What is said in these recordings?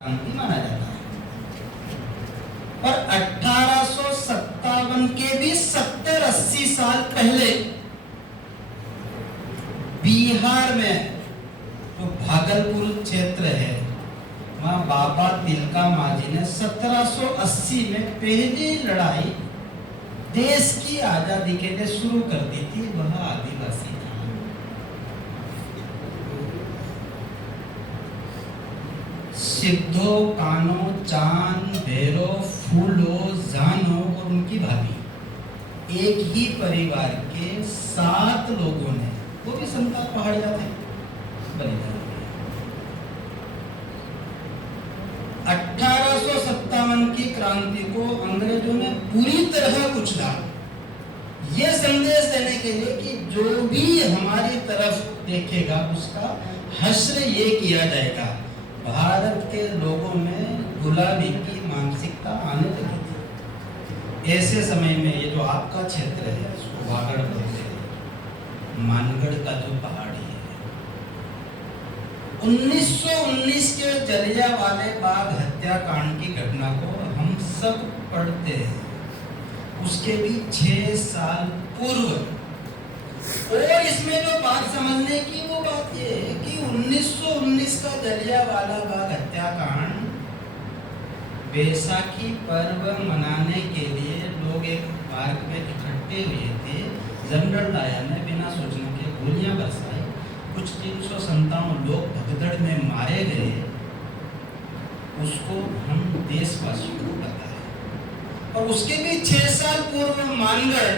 क्रांति माना जाता है। और 1857 के भी 70-80 साल पहले बिहार में जो भागलपुर क्षेत्र है वहां बाबा तिलका मांझी ने 1780 में पहली लड़ाई देश की आजादी के लिए शुरू कर दी थी। वह आदिवासी था। सिद्धो, कानो, चांद, भैरो, फूलो, जानो और उनकी भाभी एक ही परिवार के 7 लोगों ने, वो भी संताल पहाड़िया थे, बलिदान दिया। 1857 की क्रांति को अंग्रेजों ने पूरी तरह कुचला, ये संदेश देने के लिए कि जो भी हमारी तरफ देखेगा उसका हश्र ये किया जाएगा। भारत के लोगों में गुलामी की मानसिकता आने लगी थी। ऐसे समय में ये जो आपका क्षेत्र है उसको वागड़ बोलते हैं, मानगढ़ का जो पहाड़ी है, 1919 के जलियांवाला बाग हत्याकांड की घटना को हम सब पढ़ते हैं। उसके भी 6 साल पूर्व, और इसमें जो बात समझने की वो बात ये है कि 1919 का जलियांवाला बाग हत्याकांड बैसाखी पर्व मनाने के लिए लोग एक पार्क में इकट्ठे हुए थे। जनरल डायर ने बिना सोचने के गोलियां बरसाई, कुछ 357 लोग भगदड़ में मारे गए। उसको हम देशवासियों को पता है। और उसके भी 6 साल पूर्व मानगढ़,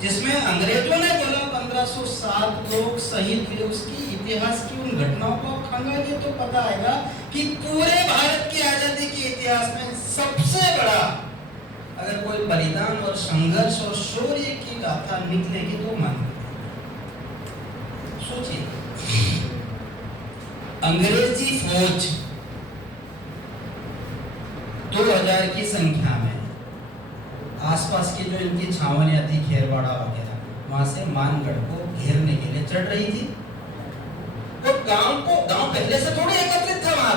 जिसमें अंग्रेजों ने बोला 1507 लोग शहीद हुए, उसकी इतिहास की उन घटनाओं को खंगालिए तो पता आएगा कि पूरे भारत की आजादी के इतिहास में सबसे बड़ा अगर कोई बलिदान और संघर्ष और शौर्य की गाथा निकलेगी तो मानगढ़। सोचिए, अंग्रेजी फौज 2000 की संख्या में आसपास की जो इनकी छावनियां थी, खेरवाड़ा वगैरह, वहां से मानगढ़ को घेरने के लिए चढ़ रही थी। तो गांव पहले से थोड़ी एकत्रित था वहां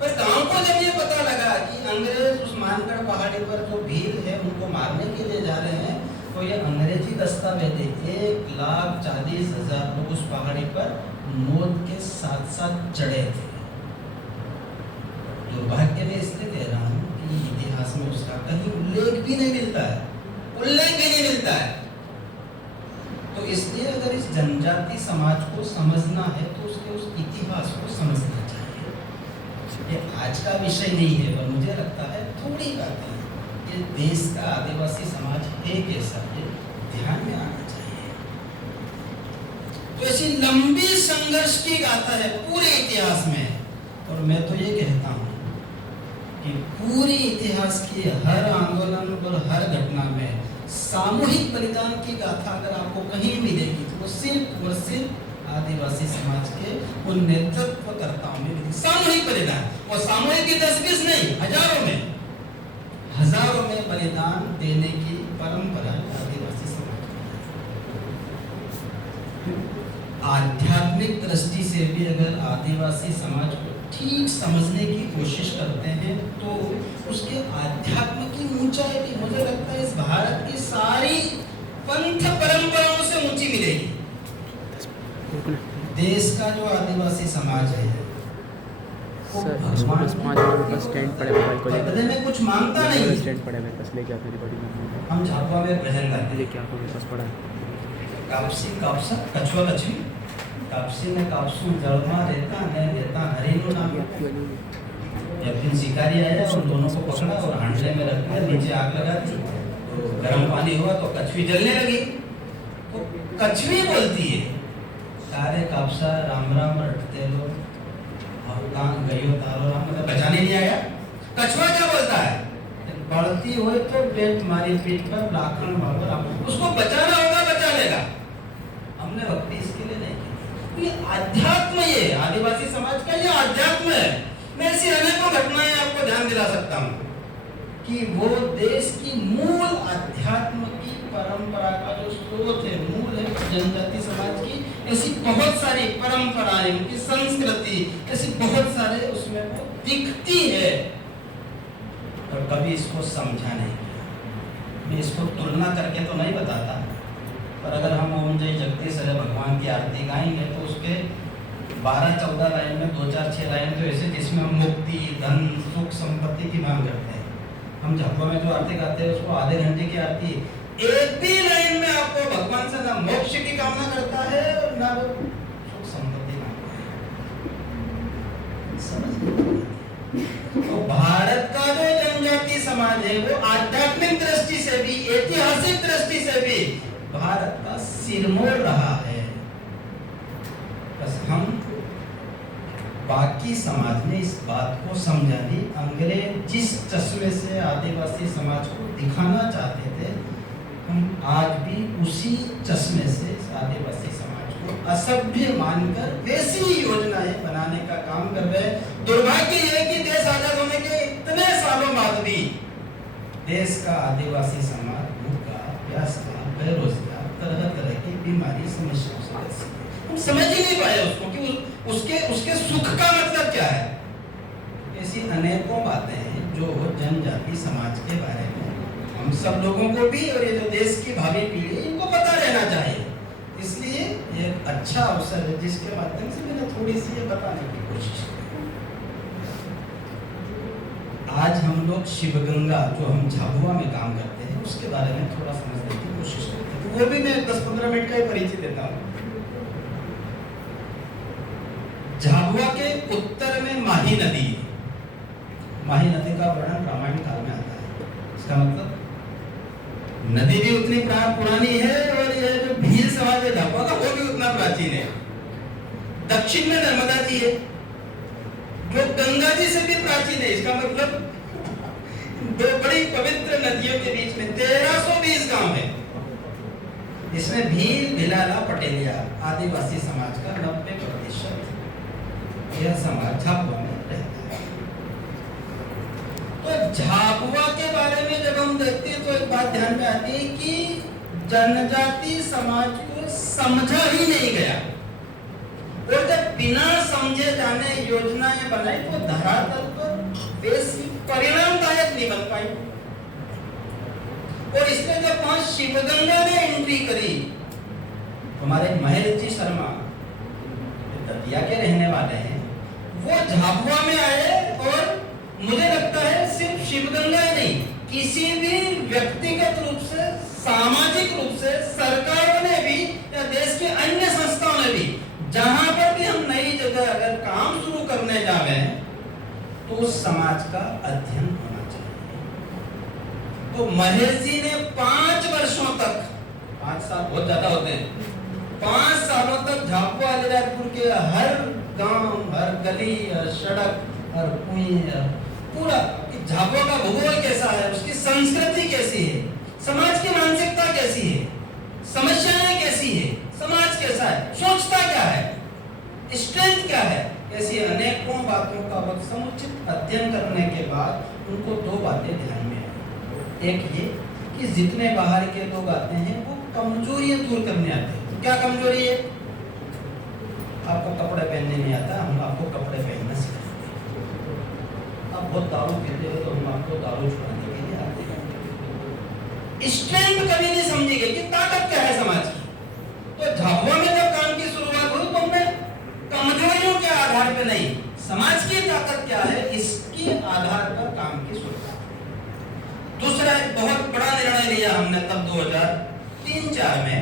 पर गांव को जब ये पता लगा कि अंग्रेज उस मानगढ़ पहाड़ी पर जो भील है उनको मारने के लिए जा रहे हैं, तो ये अंग्रेजी दस्तावेज 1,40,000 लोग उस पहाड़ी पर मौत के साथ साथ चढ़े थे। दुर्भाग्य में इसलिए कह रहा हूं कि इतिहास में उसका कहीं उल्लेख भी नहीं मिलता है। तो इसलिए अगर इस जनजाति समाज को समझना है तो उसके उस इतिहास को समझना चाहिए। ये आज का विषय नहीं है, पर मुझे लगता है थोड़ी बातें ये देश का आदिवासी समाज है कैसा, ये ध्यान में आना चाहिए। तो ऐसी लंबी संघर्ष की गाथा है पूरे इतिहास में। और मैं तो ये कहता हूँ कि पूरी इतिहास की हर आंदोलन और हर घटना में सामूहिक बलिदान की गाथा अगर आपको कहीं मिलेगी तो वो सिर्फ और सिर्फ आदिवासी समाज के उन नेतृत्वकर्ताओं में मिलेगी। सामूहिक बलिदान, और सामूहिक की 10-20 नहीं, हजारों में बलिदान देने की परंपरा आदिवासी समाज में। आध्यात्मिक दृष्टि से भी अगर आदिवासी समाज को ठीक समझने की कोशिश करते हैं तो उसके आध्यात्म की ऊंचाई भी मुझे लगता है इस भारत की सारी पंथ परंपराओं से ऊंची मिलेगी। देश का जो आदिवासी समाज है वो बदले में कुछ मांगता नहीं। हम झापा में भजन गाते हैं, कापसा कछुआ कछवी, कापसी में कापसू जलमा रहता है देता हरिनो नाम। जब दिन शिकारी आया और दोनों को पकड़ा और हांडले में रख दिया, नीचे आग लगा दी, तो गर्म पानी हुआ तो कछवी जलने लगी। तो कछवी बोलती है, सारे कापसा राम राम रटते लो और कान गयो तारो राम, मतलब बचाने नहीं आया। कछुआ क्या बोलता है, बढ़ती हो तो पेट मारी पीठ पर लाखन बाबा, उसको बचाना होगा बचा लेगा। हमने भक्ति इसके लिए नहीं की। ये अध्यात्म, ये आदिवासी समाज का ये अध्यात्म है। मैं ऐसी अनेकों घटनाएं आपको ध्यान दिला सकता हूँ कि वो देश की मूल अध्यात्म की परंपरा का जो स्रोत है, मूल है जनजाति समाज की ऐसी बहुत सारी परंपराएं, उनकी संस्कृति, ऐसी बहुत सारे उसमें वो दिखती है, और कभी इसको समझा नहीं। मैं इसको तुलना करके तो नहीं बताता, पर अगर हम ओम जय जगदीश हरे भगवान की आरती गाएंगे तो उसके 12-14 लाइन में 2-4-6 लाइन तो ऐसे जिसमें हम मुक्ति, धन, सुख, संपत्ति की मांग करते हैं। हम झाबुआ में जो आरती गाते हैं उसको आधे घंटे की आरती, एक भी लाइन में आपको भगवान से ना मोक्ष की कामना करता है और ना वो सुख संपत्ति मांगता है। समझ? तो भारत का जो जनजाति समाज है वो आध्यात्मिक दृष्टि से भी, ऐतिहासिक दृष्टि से भी भारत का सिरमौर रहा है। बस हम बाकी समाज ने इस बात को समझा नहीं। अंग्रेज जिस चश्मे से आदिवासी समाज को दिखाना चाहते थे, हम आज भी उसी चश्मे से आदिवासी समाज को असभ्य मानकर वैसी योजनाएं बनाने का काम कर रहे हैं। दुर्भाग्य है कि देश आजाद होने के इतने सालों बाद भी देश का आदिवासी समाज भूखा, प्यासा, बेरोजगार, तरह तरह की बीमारी, समस्याओं से ग्रसित है। हम समझ ही नहीं पाए उसको कि उसके सुख का मतलब क्या है। ऐसी अनेकों बातें हैं जो जनजाति समाज के बारे में हम सब लोगों को भी और ये जो देश की भावी पीढ़ी इनको पता रहना चाहिए। इसलिए ये एक अच्छा अवसर है जिसके माध्यम से मैंने थोड़ी सी ये बताने की कोशिश की। आज हम लोग शिवगंगा जो हम झाबुआ में काम करते हैं उसके बारे में थोड़ा समझने की कोशिश करते हैं, तो वो भी मैं 10-15 मिनट का ही परिचय देता हूँ। झाबुआ के उत्तर में माही नदी है। माही नदी का वर्णन रामायण काल में आता है। इसका मतलब नदी भी उतनी पुरानी है और ये जो भील समाज है झाबुआ का वो भी उतना प्राचीन है। दक्षिण में नर्मदा जी है जो गंगा जी से भी प्राचीन है। इसका मतलब दो बड़ी पवित्र नदियों के बीच में 1320 गांव है। इसमें भील, भिलाला, पटेलिया आदिवासी समाज का 90% यह समाज झाबुआ में रहता है। तो झाबुआ के बारे में जब हम देखते हैं तो एक बात ध्यान में आती है कि जनजाति समाज को समझा ही नहीं गया, और जब बिना समझे जाने योजनाएं बनाई तो धरातल पर वैसी परिणामदायक नहीं बन पाई। और इसमें जब वहां शिवगंगा ने एंट्री करी, हमारे महेश जी शर्मा दतिया के रहने वाले हैं, वो झाबुआ में आए और मुझे लगता है सिर्फ शिवगंगा ही नहीं, किसी भी व्यक्तिगत रूप से, सामाजिक रूप से सरकारों ने भी या देश के अन्य संस्थाओं ने भी जहां पर भी हम नई जगह अगर काम शुरू करने जावे तो उस समाज का अध्ययन होना चाहिए। तो महेश जी ने 5 वर्षों तक, 5 साल बहुत ज्यादा होते हैं, 5 सालों तक झाबुआ अलीराजपुर के हर गांव, हर गली, हर सड़क, हर कुएं, पूरा झाबुआ का भूगोल कैसा है, उसकी संस्कृति कैसी है, समाज की मानसिकता कैसी है, समस्याएं कैसी है, समाज कैसा है, सोचता क्या है, स्ट्रेंथ क्या है, ऐसी अनेकों बातों का समुचित अध्ययन करने के बाद उनको 2 बातें ध्यान में आई। एक ये कि जितने बाहर के लोग आते हैं वो कमजोरियां दूर करने आते हैं। तो क्या कमजोरी है? आपको कपड़े पहनने नहीं आता, हम आपको कपड़े पहनना सिखाते हैं। आप बहुत दारू पीते हो तो हम आपको दारू छुड़ाने के लिए आते हैं। स्ट्रेंथ कभी नहीं समझी गई कि ताकत क्या है समाज की। तो झाबुआ में जब काम की शुरुआत हुई तो हमने कमजोरियों के आधार पर नहीं, समाज की ताकत क्या है इसके आधार पर काम की शुरुआत। दूसरा एक बहुत बड़ा निर्णय लिया हमने तब 2003-04 में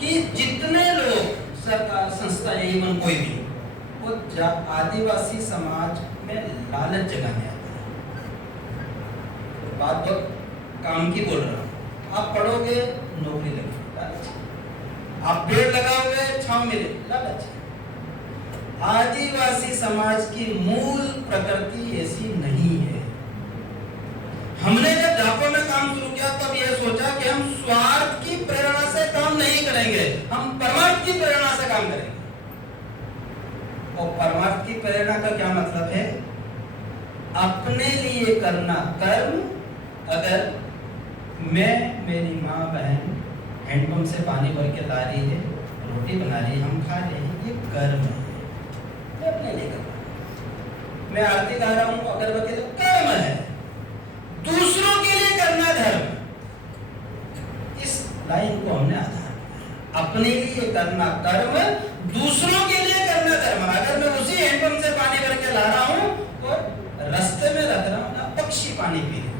कि जितने लोग सरकार, संस्था, इवन कोई भी वो आदिवासी समाज में लालच जगाने आता है। बात बहुत काम की बोल रहा हूँ। आप पढ़ोगे नौकरी लगेगी, लालच। आप पेड़ लगाओगे छांव मिले, लालच। आदिवासी समाज की मूल प्रकृति ऐसी नहीं है। हमने जब झाबुआ में काम शुरू किया तब यह सोचा कि हम स्वार्थ की प्रेरणा से काम नहीं करेंगे, हम परमार्थ की प्रेरणा से काम करेंगे। और परमार्थ की प्रेरणा का क्या मतलब है? अपने लिए करना कर्म। अगर मैं, मेरी माँ बहन हैंडपंप से पानी भर के ला रही है, रोटी बना रही, हम खा रहे हैं, ये कर्म है। मैं अपने लिए कर रहा हूँ, मैं आरती गा रहा हूँ, अगरबत्ती, तो कर्म है। दूसरों के लिए करना धर्म। इस लाइन को हमने आधार, अपने लिए करना कर्म, दूसरों के लिए करना धर्म। अगर मैं उसी हैंडपंप से पानी भर के ला रहा हूँ और रास्ते में रख रहा हूँ ना, पक्षी पानी पी रहे,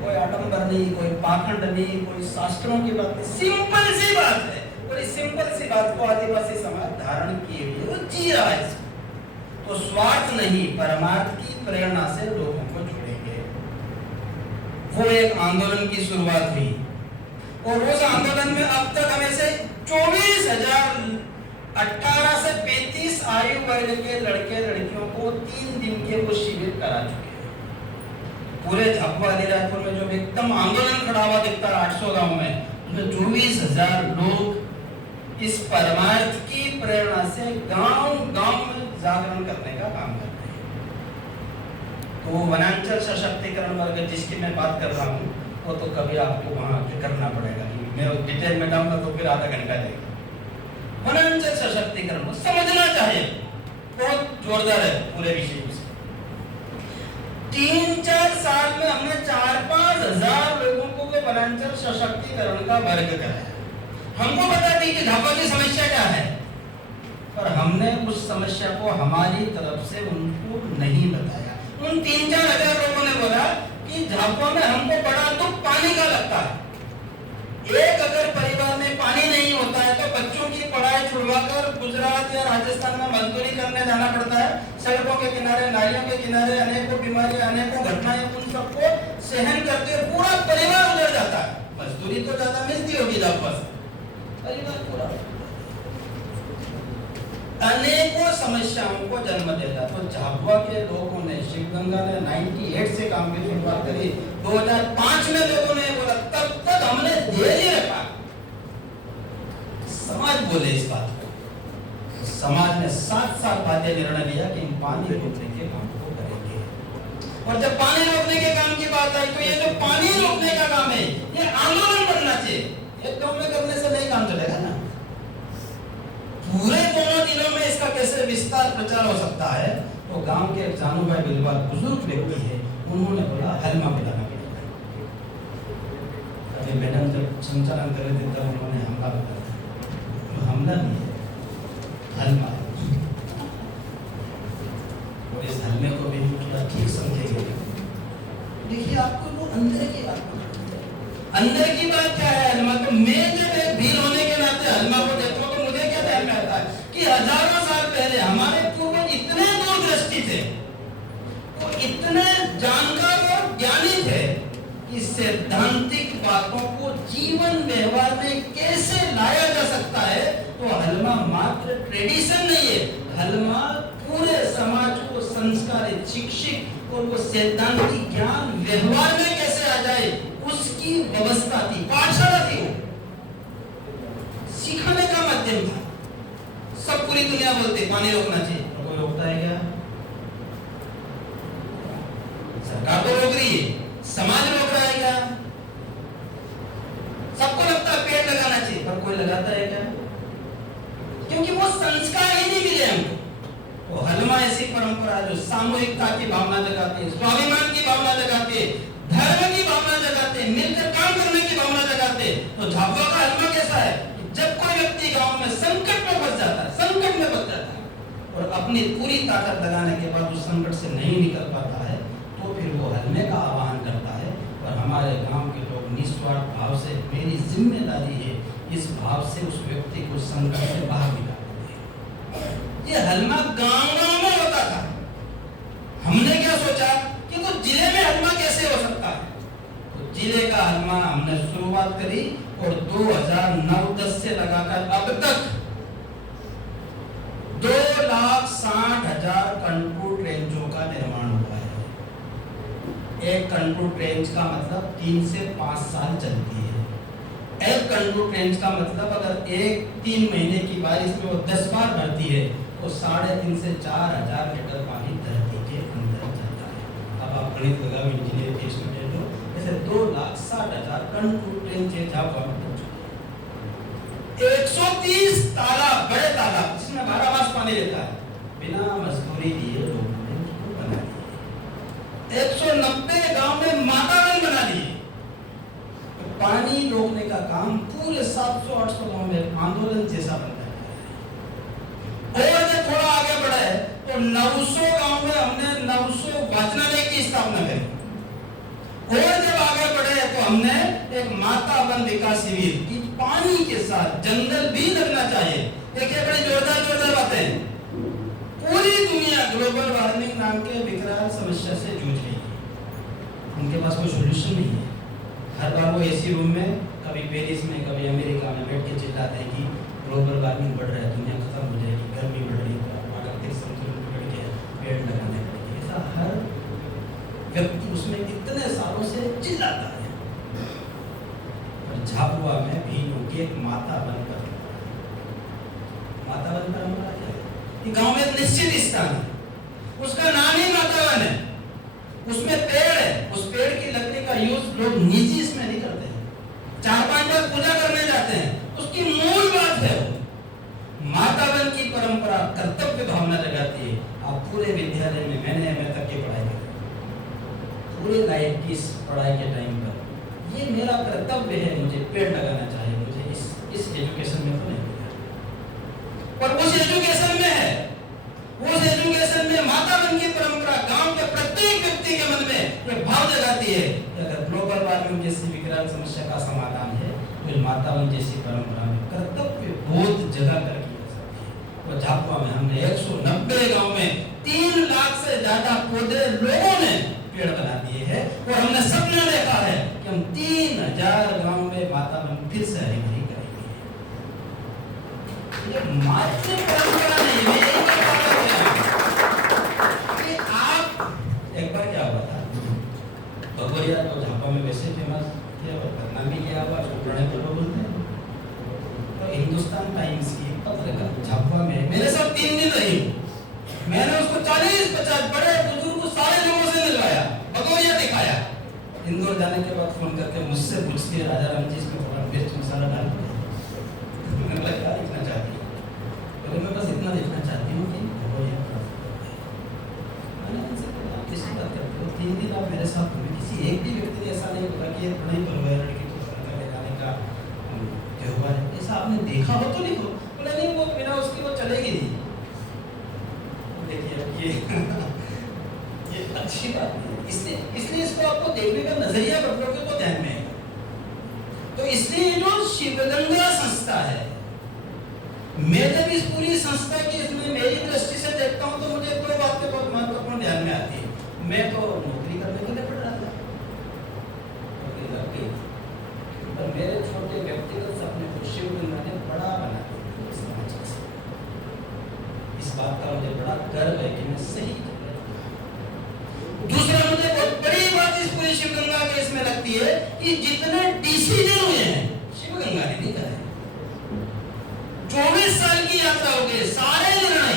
कोई आडंबर नहीं, कोई पाखंड नहीं, कोई शास्त्रों की बात नहीं, सिंपल सी बात है। और इस सिंपल सी बात को आदिवासी समाज धारण किए हुए वो जी रहा है। तो स्वार्थ नहीं, परमार्थ की प्रेरणा से लोगों को जोड़ेंगे। वो एक आंदोलन की शुरुआत हुई और उस आंदोलन में अब तक हमें से 24,000 18 से 35 आयु वर्ग के लड़के लड़कियों को 3 दिन के वो शिविर करा चुके हैं। पूरे झाबुआ अलीराजपुर में जो एकदम आंदोलन खड़ा हुआ दिखता है 800 गांव में, उसमें 24,000 लोग इस परमार्थ की प्रेरणा से गांव गांव में जागरण करने का काम करते हैं। तो वनांचल सशक्तिकरण वर्ग जिसकी मैं बात कर रहा हूँ, वो तो कभी आपको वहां करना पड़ेगा, मैं डिटेल में जाऊंगा तो फिर आधा घंटा देगा। वनांचल सशक्तिकरण को समझना चाहिए, बहुत जोरदार है पूरे विषय में। 3-4 साल में हमने 4-5 हजार लोगों को वनांचल सशक्तिकरण का वर्ग कराया। हमको बता दी कि झाबुआ की समस्या क्या है, पर हमने उस समस्या को हमारी तरफ से उनको नहीं बताया। उन 3-4 हजार लोगों ने बोला कि झाबुआ में हमको बड़ा दुख पानी का लगता है। एक अगर परिवार में पानी नहीं होता है तो बच्चों की पढ़ाई छुड़वाकर गुजरात या राजस्थान में मजदूरी करने जाना पड़ता है। सड़कों के किनारे, नालियों के किनारे अनेकों बीमारियां, अनेकों घटनाएं, उन सबको सहन करते हुए पूरा परिवार उधर जाता है। मजदूरी तो ज्यादा मिलती होगी झाबुआ से, परिवार पूरा अनेकों समस्याओं को जन्म देता। तो झाबुआ के लोगों ने, शिवगंगा ने 98 से काम की शुरुआत करी, 2005 में लोगों ने बोला, तब तक हमने धैर्य रखा। समाज बोले इस बात को, समाज ने 7 साल बाद निर्णय लिया कि हम पानी रोकने के काम को करेंगे। और जब पानी रोकने के काम की बात आई तो ये जो पानी रोकने का काम है, ये आंदोलन बनना चाहिए। एक गांव में करने से नहीं काम चलेगा ना, पूरे दोनों दिनों में इसका कैसे विस्तार प्रचार हो सकता है। तो गांव के एक जानू भाई बिलवाल बुजुर्ग व्यक्ति है, उन्होंने बोला हलमा बुलाना पड़ेगा। अभी मैडम जब संचालन कर रहे थे तब उन्होंने हमला बताया, तो हमला नहीं है, हलमा है। और इस हलमे को भी थोड़ा ठीक समझेंगे। देखिए आपको वो अंदर की बात, अंदर की बात क्या है हलमा? तो मैं जब एक भील होने के नाते हलमा को देखता हूँ तो मुझे क्या ध्यान में आता है कि हजारों साल पहले हमारे पूर्वज इतने दूरदृष्टि थे, तो इतने जानकार और ज्ञानी थे कि सैद्धांतिक बातों को जीवन व्यवहार में कैसे लाया जा सकता है। तो हलमा मात्र ट्रेडिशन नहीं है, हलमा पूरे समाज को संस्कारित, शिक्षित और वो सैद्धांतिक ज्ञान व्यवहार में कैसे आ जाए उसकी व्यवस्था थी, पाठशाला थी, वो सिखाने का माध्यम था। सब पूरी दुनिया बोलते पानी रोकना चाहिए, तो कोई रोकता है क्या? सरकार तो रोक रही है, समाज रोक रहा है क्या? सबको लगता है पेड़ लगाना चाहिए, पर कोई लगाता है क्या? क्योंकि वो संस्कार ही नहीं मिले हमको। वो हलमा ऐसी परंपरा जो सामूहिकता की भावना जगाती है, स्वाभिमान की भावना जगाती है, धर्म की भावना जगाते हैं, मिलकर काम करने की भावना जगाते हैं। तो झाबुआ का हलमा कैसा है? जब कोई व्यक्ति गांव में संकट में फंस जाता है, संकट में फंस जाता है और अपनी पूरी ताकत लगाने के बाद उस संकट से नहीं निकल पाता है, तो फिर वो हलमे का आह्वान करता है। और हमारे गांव के लोग निस्वार्थ भाव से, मेरी जिम्मेदारी है, इस भाव से उस व्यक्ति को संकट से बाहर निकालते हैं। ये हलमा गांव में होता था। हमने क्या सोचा कि तो जिले में हलमा कैसे हो सकता है, तो जिले का हलमा हमने शुरुआत करी और 2009-10 से लगाकर अब तक 2,60,000 कंट्रोल रेंजों का निर्माण हुआ है। एक कंट्रोल रेंज का मतलब 3 से 5 साल चलती है। एक कंट्रोल रेंज का मतलब अगर 3 महीने की बारिश में वो 10 बार भरती है तो 3.5 से 4,000 लीटर पानी धरती के अंदर जाता है। अब आप गणित लगाओ, इंजीनियर के स्टूडेंट हो, ऐसे 2,60,000 कंट्रोल रेंज झाबुआ में पहुंच चुकी है। 130 तालाब, बड़े तालाब जिसमें 12 मास पानी रहता है, बिना मजदूरी दिए लोगों ने उसको बना दिए। 190 गांव में मातावन बना दिए। तो पानी रोकने का काम पूरे 700-800 गांव में आंदोलन जैसा बनता है। और जब थोड़ा आगे बढ़े तो 900 गांव में हमने 900 वाचनालय की स्थापना करी। और जब आगे बढ़े तो हमने एक माता वन विकास शिविर की, पानी के साथ जंगल भी लगना चाहिए। देखिए बड़ी जोरदार बातें। पूरी दुनिया ग्लोबल वार्मिंग नाम के विकराल समस्या से जूझ रही है, उनके पास कोई सोल्यूशन नहीं है। हर बार वो एसी रूम में, कभी पेरिस में, कभी अमेरिका में बैठ के चिल्लाते हैं कि ग्लोबल वार्मिंग बढ़ रहा है, दुनिया खत्म हो जाएगी, गर्मी बढ़ रही है, प्राकृतिक संतुलन बिगड़ गया, पेड़ लगाने पड़ेंगे। ऐसा हर व्यक्ति उसमें कितने सालों से चिल्लाता है। और झाबुआ में भीलों की एक माता बनकर, माता वन परंपरा क्या है? कि गांव में एक निश्चित स्थान है, उसका नाम ही माता वन है, उसमें पेड़ है, उस पेड़ की लकड़ी का यूज लोग निजी इसमें नहीं करते हैं, 4-5 बार पूजा करने जाते हैं, उसकी मूल बात है वो माता वन की परंपरा कर्तव्य भावना जगाती है। आप पूरे विद्यालय में, मैंने एमए तक की पढ़ाई की, पूरे लाइफ की पढ़ाई के टाइम पर ये मेरा कर्तव्य है, मुझे पेड़ लगाना चाहिए, मुझे इस एजुकेशन में तो नहीं मिला, पर उस एजुकेशन में है, उस एजुकेशन में माता वन की परंपरा गांव के प्रत्येक व्यक्ति के मन में ये भाव जगाती है कि अगर ग्लोबल वार्मिंग जैसी विकराल समस्या का समाधान है तो माता वन जैसी परंपरा में कर्तव्य बोध जगा कर किया सकती है। तो झाबुआ में हमने 190 गांव में 3 लाख से ज्यादा पौधे लोगों ने पेड़ बना दिए हैं, और हमने सपना देखा है कि हम 3000 गांव में माता वन फिर से हरी भरी करेंगे। ये मात्र परंपरा नहीं है, कि आप एक बार क्या हुआ था, भगोरिया तो झाबुआ में वैसे फेमस थे और बदनाम भी किया हुआ, उसको प्रणय पर्व बोलते हैं। तो हिंदुस्तान टाइम्स की पत्रकार झाबुआ में मेरे साथ 3 दिन रही, मैंने उसको 40-50 बड़े बुजुर्ग सारे लोगों से मिलवाया, भगोरिया दिखाया। इंदौर जाने के बाद फोन करके मुझसे पूछती है, राजा राम जी इसमें थोड़ा मिर्च मसाला डाल दो। मैंने बोला क्या लिखना चाहती है? बोले मैं बस इतना लिखना चाहती हूँ कि भगोरिया मैंने उनसे कहा किसी बात करते हो, 3 दिन आप मेरे साथ हुए, किसी एक भी व्यक्ति ने ऐसा नहीं बोला कि ये प्रणय पर्व है, लड़की को सरकार लगाने का त्योहार है, ऐसा आपने देखा हो तो लिखो। बोला नहीं, वो बिना उसकी वो चलेगी नहीं। देखिए ये अच्छी बात है, इसलिए इसको आपको देखने का नजरिया बदलोगे तो ध्यान में आएगा। तो इसलिए जो शिवगंगा संस्था है, मैं जब इस पूरी संस्था की इसमें मेरी दृष्टि से देखता हूँ तो मुझे 2 बातें बहुत महत्वपूर्ण ध्यान में आती है। मैं तो नौकरी करने के लिए पढ़ रहा था, नौकरी लग गई, पर मेरे छोटे व्यक्तिगत सपने को शिवगंगा ने बड़ा बना दिया। इस बात का मुझे बड़ा गर्व है कि मैं सही कर रहा हूं। दूसरा, मुझे बहुत बड़ी बात इस पूरी शिवगंगा के इसमें लगती है कि जितने डिसीजन हुए हैं शिवगंगा ने नहीं करे। 24 साल की यात्रा हो गई, सारे निर्णय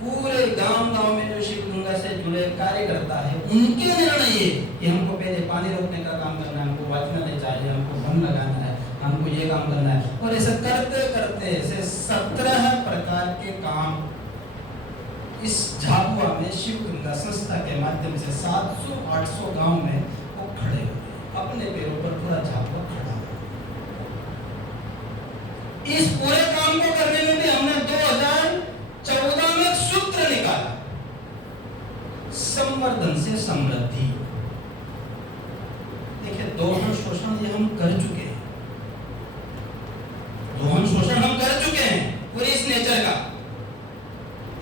पूरे गांव में जो शिवगंगा से जुड़े कार्यकर्ता है उनके निर्णय ये कि हमको पहले पानी रोकने का काम करना है, हमको वाचनालय चाहिए, हमको वन लगाना है, हमको ये काम करना है, और ऐसा करते करते ऐसे 17 प्रकार के काम इस झाबुआ में शिवगंगा संस्था के माध्यम से 700-800 गांव में वो खड़े हुए, अपने पैरों पर पूरा झाबुआ खड़ा। इस पूरे काम को करने में भी हमने 2014 में सूत्र निकाला, संवर्धन से समृद्धि। देखिए, दोहन शोषण ये हम कर चुके हैं, दोहन शोषण हम कर चुके हैं पूरे इस नेचर का।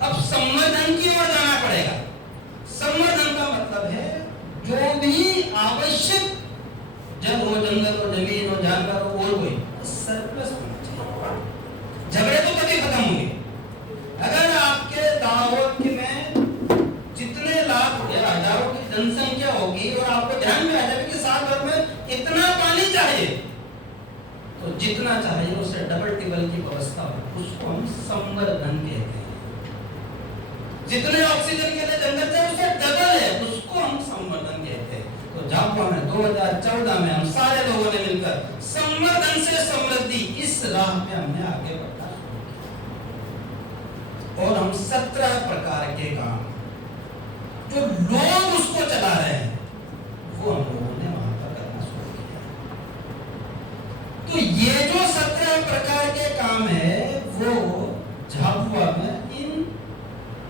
अब संवर्धन की ओर जाना पड़ेगा। संवर्धन का मतलब है जो भी आवश्यक, जब हो जंगल हो, जमीन हो, जानवर हो, और कोई सरप्लस होना चाहिए। झगड़े तो कभी खत्म होंगे। अगर आपके दाहोद में जितने लाख या हजारों की जनसंख्या होगी और आपको ध्यान में आ जाए कि साल भर में इतना पानी चाहिए, तो जितना चाहिए उससे डबल टिबल की व्यवस्था हो, उसको हम संवर्धन कहते हैं। जितने ऑक्सीजन के लिए जंगल चाहिए उससे डबल है, उसको हम संवर्धन कहते हैं। तो झाबुआ में 2014 में हम सारे लोगों ने मिलकर संवर्धन से समृद्धि, इस राह पे हमने आगे बढ़ना शुरू किया। और हम 17 प्रकार के काम जो लोग उसको चला रहे हैं वो हम लोगों ने वहां पर करना शुरू किया। तो ये जो 17 प्रकार के काम है वो झाबुआ में इन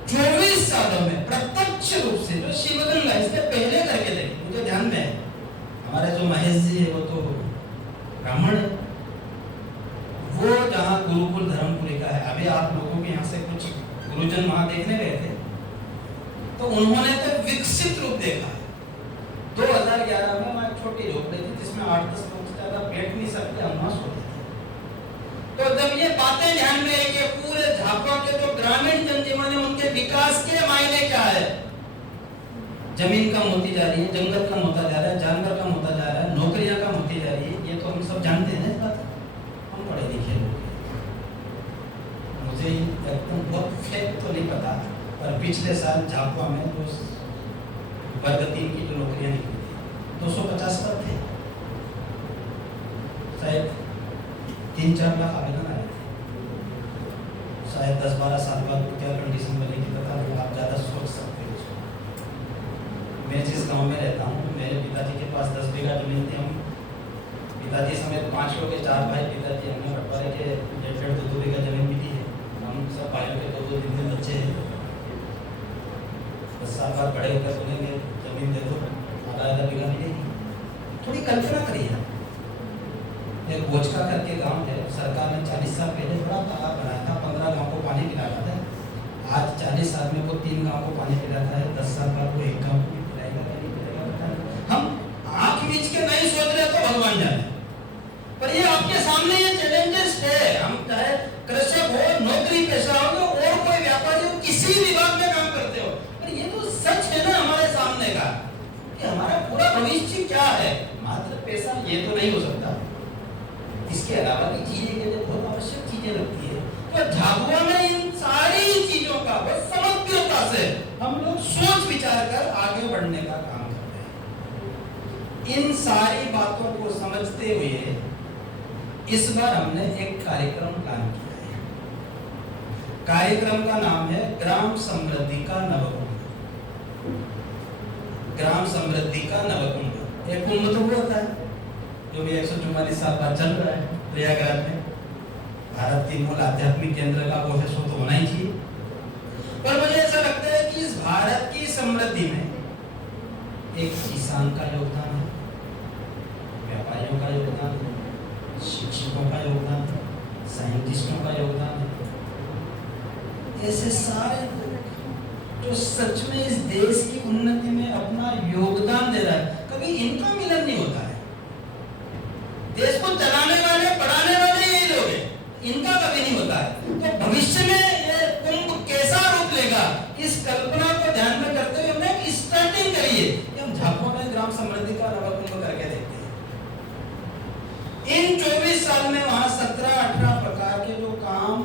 24 सालों में प्रत्यक्ष रूप से जो शिवगंगा इसके पहले करके देखे, मुझे ध्यान में है हमारे जो महेश जी है वो तो ब्राह्मण है, वो जहाँ गुरुकुल धर्मपुरी का है, अभी आप लोगों के यहाँ से कुछ गुरुजन वहां देखने गए थे तो उन्होंने तो विकसित रूप देखा है। 2011 में वहाँ एक छोटी झोपड़ी थी जिसमें 8-10 लोग से ज्यादा बैठ नहीं सकते, हम वहां सोते थे। तो जब ये बातें ध्यान में है कि पूरे झाबुआ के जो ग्रामीण जनजीवन है उनके विकास के मायने क्या है, जमीन कम होती जा रही है, जंगल कम होता जा रहा है, जानवर कम होता जा रहा है, नौकरियां कम होती जा रही है, ये तो हम सब जानते हैं ना बात, हम पढ़े लिखे लोग। मुझे एकदम बहुत फैक्ट तो नहीं पता, पर पिछले साल झाबुआ में जो वर्ग 3 की जो नौकरियां निकली थी 250 पद थे, शायद 3-4 लाख आवेदन आए थे। शायद 10-12 साल बाद क्या कंडीशन बनेगी पता नहीं, आप ज़्यादा सोच सकते हो। मैं जिस गांव में रहता हूँ, मेरे पिताजी के पास 10 बीघा जमीन थी, हम पिताजी समेत 5 लोग के 4 भाई, पिताजी हमने बंटवारे के 1.5-2 बीघा जमीन मिली है। हम सब भाइयों के 2-2 दिन बच्चे हैं, 10 साल बाद बड़े होकर बोलेंगे जमीन दे दो, आधा बीघा मिलेगी। थोड़ी कल्पना करिए। एक बोचका करके गांव है, सरकार ने 40 साल पहले बड़ा तालाब बनाया था, 15 गांव को पानी पिलाता था। आज 40 साल में वो 3 गांव को पानी पिलाता है, 10 साल बाद वो 1 गांव को पिलाएगा नहीं पिलाएगा पता नहीं। हम आंख मीच के नहीं सोच रहे तो भगवान जाने, पर ये आपके सामने ये चैलेंजेस है। हम चाहे कृषक हो, नौकरी पेशा हो और कोई व्यापारी हो, किसी विभाग में काम करते हो, पर ये तो सच है ना हमारे सामने का कि हमारा पूरा भविष्य क्या है। मात्र पैसा ये तो नहीं हो सकता, इसके अलावा भी जीने के लिए बहुत आवश्यक चीजें लगती है। तो झाबुआ में इन सारी चीजों का बस समग्रता से हम लोग सोच विचार कर आगे बढ़ने का काम करते हैं। इन सारी बातों को समझते हुए इस बार हमने एक कार्यक्रम प्लान किया है। कार्यक्रम का नाम है ग्राम समृद्धि का नवकुंभ। ग्राम समृद्धि का नवकुंभ, एक कुंभ तो वो होता है जो भी 144 साल बाद चल रहा है प्रयागराज में, भारत की मूल आध्यात्मिक केंद्र का वो है, सो तो होना ही चाहिए। पर मुझे ऐसा लगता है कि इस भारत की समृद्धि में एक किसान का योगदान है, व्यापारियों का योगदान है, शिक्षकों का योगदान है, साइंटिस्टों का योगदान है। ऐसे सारे लोग जो सच में इस देश की उन्नति में अपना योगदान दे रहा है, कभी इनका मिलन नहीं होता है। देश को चलाने वाले, पढ़ाने वाले यही लोग हैं, इनका कभी नहीं होता है। तो भविष्य में ये कुंभ कैसा रूप लेगा, इस कल्पना को ध्यान में करते हुए हमने एक स्टार्टिंग करी है कि हम झाबुआ में ग्राम समृद्धि का नवकुंभ करके देखते हैं। इन 24 साल में वहां 17-18 प्रकार के जो काम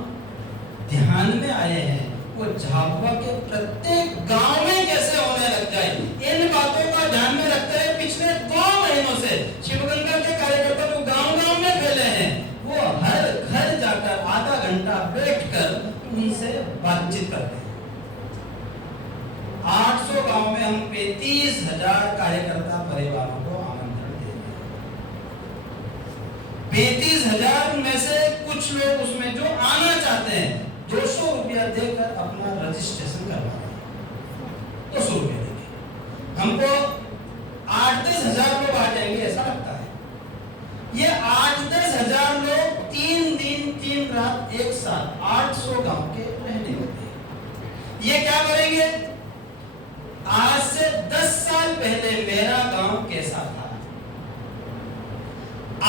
ध्यान में आए हैं वो झाबुआ के प्रत्येक गांव में कैसे होने लग जाए, इन बातों का ध्यान में रखते हुए पिछले 2 महीनों से शिवगंगा के कार्यकर्ता जो गांव-गांव में फैले हैं वो हर घर जाकर आधा घंटा बैठकर उनसे बातचीत करते हैं। 800 गांव में हम 35,000 कार्यकर्ता परिवारों को आमंत्रण देंगे। 35,000 में से कुछ लोग उसमें जो आना चाहते हैं 200 रुपया देकर अपना रजिस्ट्रेशन करवाना, 200 रुपया देंगे। हमको 8-10 हजार लोग आ जाएंगे ऐसा लगता है। ये 8-10 हजार लोग 3 दिन 3 रात एक साथ 800 गांव के रहने होते हैं। ये क्या करेंगे, आज से 10 साल पहले मेरा गांव कैसा था,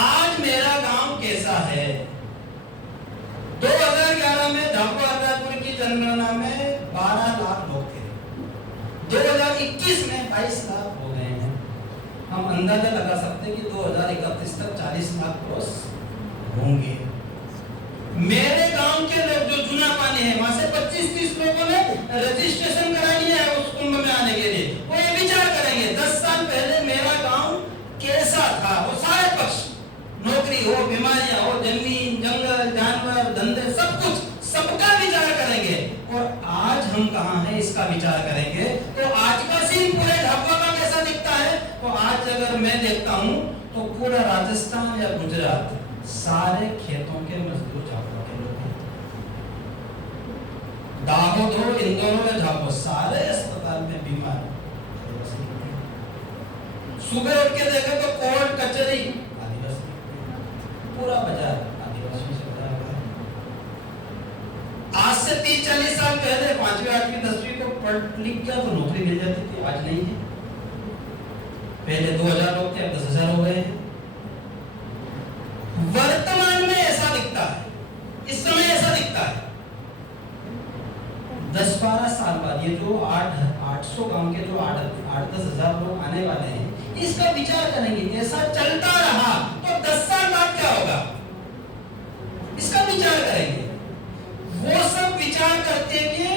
आज मेरा गांव कैसा है। 2011 में झाबुआ की जनगणना में 12 लाख लोग थे, 2021 में 22 लाख हो गए हैं। हम अंदाजा लगा सकते हैं कि 2031 तक 40 लाख क्रॉस होंगे। मेरे गांव के लोग जो जूना पानी है वहां से 25-30 लोगों ने रजिस्ट्रेशन करा लिया है उस कुंभ में आने के लिए। वो ये विचार करेंगे 10 साल पहले मेरा गांव कैसा था। वो सारे पक्ष, नौकरी नौकरी हो, बीमारियां हो, जमीन, जंगल, जानवर, धंधे, सब कुछ, सबका विचार करेंगे। और आज हम कहाँ हैं इसका विचार करेंगे। तो आज का सीन पूरे झाबुआ का कैसा दिखता है? तो आज अगर मैं देखता हूँ तो पूरा राजस्थान या गुजरात सारे खेतों के मजदूर झाबुआ के लोग हैं। दाहोद हो, इंदौर हो या झाबुआ, सारे अस्पताल में बीमार सुबह उठ के देखे तो कोर्ट कचहरी आदिवासी, पूरा बाजार आदिवासियों से भरा हुआ है। आज से 30-40 साल पहले 5वीं 8वीं 10वीं को पढ़ लिख गया तो नौकरी मिल जाती थी, आज नहीं है। पहले 2000 लोग थे, अब 10,000 हो गए हैं। वर्तमान में ऐसा दिखता है, इस समय ऐसा दिखता है। 10-12 साल बाद ये जो 800 गांव के जो 8-10 हजार लोग आने वाले हैं, इसका विचार करेंगे। ऐसा चलता रहा तो 10 साल बाद क्या होगा, इसका विचार करेंगे। वो सब विचार करते हुए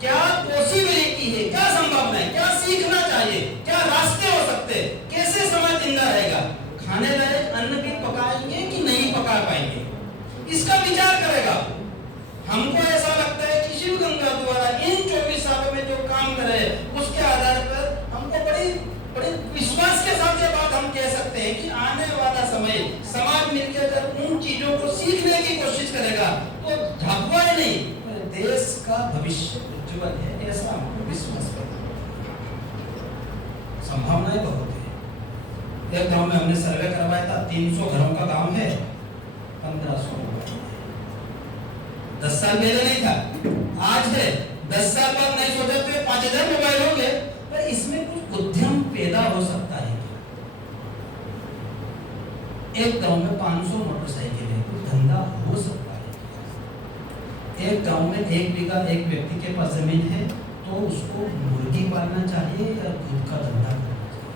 क्या पॉसिबिलिटी है, क्या संभावना है, क्या सीखना चाहिए, क्या रास्ते हो सकते, कैसे समाज जिंदा रहेगा, खाने लायक अन्न भी पकाएंगे कि नहीं पका पाएंगे, इसका विचार करेगा। हमको ऐसा लगता है कि शिव गंगा द्वारा इन 24 सालों में जो काम करे उसके आधार पर हमको बड़ी विश्वास के साथ ये बात हम कह सकते हैं कि आने वाला समय समाज मिलकर अगर उन चीजों को सीखने की कोशिश करेगा तो झाबुआ ही नहीं, देश का भविष्य उज्जवल है, ऐसा हमको विश्वास करना। संभावनाएं बहुत है। एक गांव में हमने सर्वे करवाया था, 300 घरों का गांव है, 1500 मोबाइल। 10 साल पहले नहीं था, आज है। 10 साल बाद नहीं सोचा तो 5000 मोबाइल हो गए। पर इसमें कुछ उद्यम पैदा हो सकता है। एक गांव में 500 मोटरसाइकिल है, कुछ धंधा हो सकता है। एक गांव में 1 बीघा एक व्यक्ति के पास जमीन है तो उसको मुर्गी पालना चाहिए या दूध का धंधा करना चाहिए।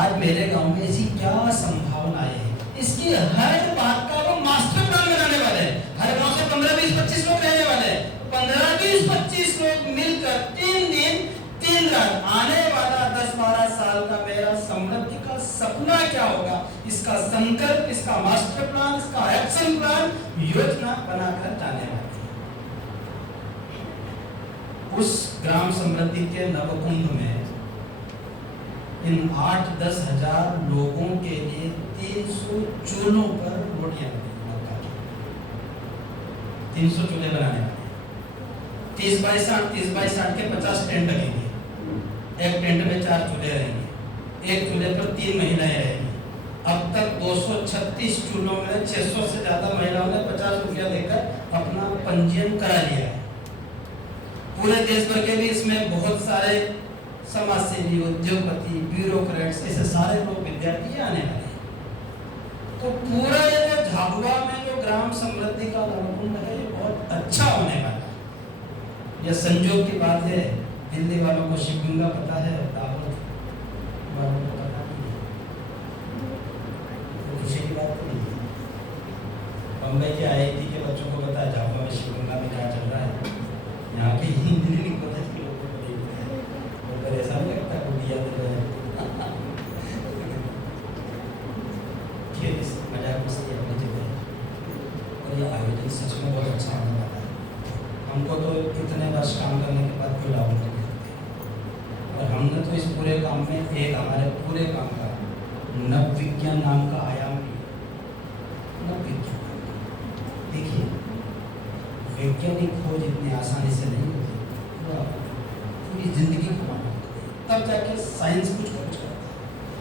आज मेरे गांव में ऐसी क्या संभावनाएं है, इसकी हर बात का वो मास्टर प्लान बनाने वाले हैं। हर गांव से 15, 20, 25 लोग रहने वाले हैं। 15, 20, 25 लोग मिलकर 3 दिन 3 रात आने वाला 10-12 साल का मेरा समृद्धि का सपना क्या होगा, इसका संकल्प, इसका मास्टर प्लान, इसका एक्शन प्लान, योजना बनाकर जाने वाले हैं। उस ग्राम समृद्धि के नवकुंभ में इन 8-10 हजार लोगों के लिए 300 चूल्हों पर रोटियां बनेंगी। 300 चूल्हे बनाने वाले, 30 बाई 60 के 50 टेंट लगेंगे। एक टेंट में 4 चूल्हे रहेंगे, एक चूल्हे पर 3 महिलाएं रहेंगी। अब तक 236 चूल्हों में 600 से ज्यादा महिलाओं ने 50 रुपया देकर अपना पंजीयन करा लिया है। पूरे देश भर के भी इसमें बहुत सारे समाज सेवी, उद्योगपति, ब्यूरोक्रेट्स, ऐसे सारे लोग विद्यार्थी आने वाले हैं। तो पूरा ये जो झाबुआ में जो ग्राम समृद्धि का नवकुंभ है, ये बहुत अच्छा होने वाला है। यह संयोग की बात है, दिल्ली वालों को शिवगंगा पता है, दाहोद वालों को पता नहीं है, तो खुशी की बात नहीं है। बम्बई के IIT के बच्चों को पता है झाबुआ में शिवगंगा में क्या चल रहा है। यहाँ पे इंजीनियरिंग कॉलेज के लोगों को नहीं पता है, तो ऐसा नहीं लगता को दिया तो खेल मजाक मस्ती अपनी जगह। और ये आयोजन सच में बहुत अच्छा होने वाला है। हमको तो इतने वर्ष काम करने के बाद कोई लाभ नहीं मिलता, और हमने तो इस पूरे काम में एक हमारे पूरे काम का नव विज्ञान नाम का आयाम भी। नव विज्ञान देखिए, वैज्ञानिक खोज इतनी आसानी से नहीं होती, पूरी जिंदगी कमाना होती है, तब जाके साइंस कुछ खोज करता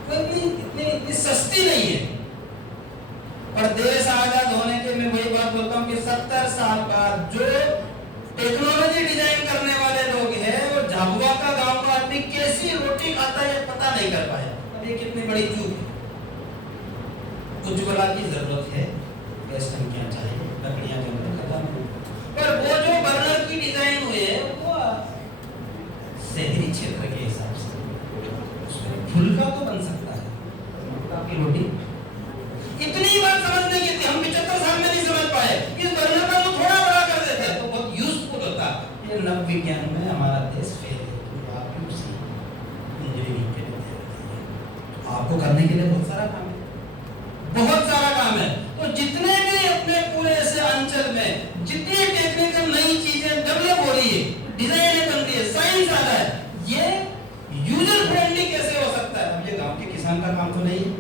है। इतनी सस्ती नहीं है। पर देश आजाद होने के मैं वही बात बोलता हूँ कि 70 साल बाद जो टेक्नोलॉजी डिजाइन करने वाले लोग हैं, वो झाबुआ का गांव का आदमी कैसी रोटी खाता है पता नहीं कर पाया। अब ये कितनी बड़ी चूक है। उज्ज्वला की जरूरत है, गैस टंकियां चाहिए, लकड़ियां जो खत्म, पर वो जो बर्नर की डिजाइन हुई है वो शहरी क्षेत्र के हिसाब से उसमें फुल्का तो बन सकता है, मक्का की रोटी। इतनी बात समझने की थी, हम 75 साल में नहीं समझ पाए। इस बर्नर का वो थोड़ा बड़ा कर देते तो बहुत यूजफुल होता। ये नव विज्ञान में हमारा देश फेल है, क्योंकि आप भी उसी इंजीनियरिंग के लिए आपको करने के लिए बहुत सारा काम है। जितने भी अपने पूरे ऐसे अंचल में जितनी टेक्निकल नई चीजें डेवलप हो रही है, डिजाइन बन रही है, साइंस आ रहा है, ये यूजर फ्रेंडली कैसे हो सकता है? अब ये गांव के किसान का काम तो नहीं है,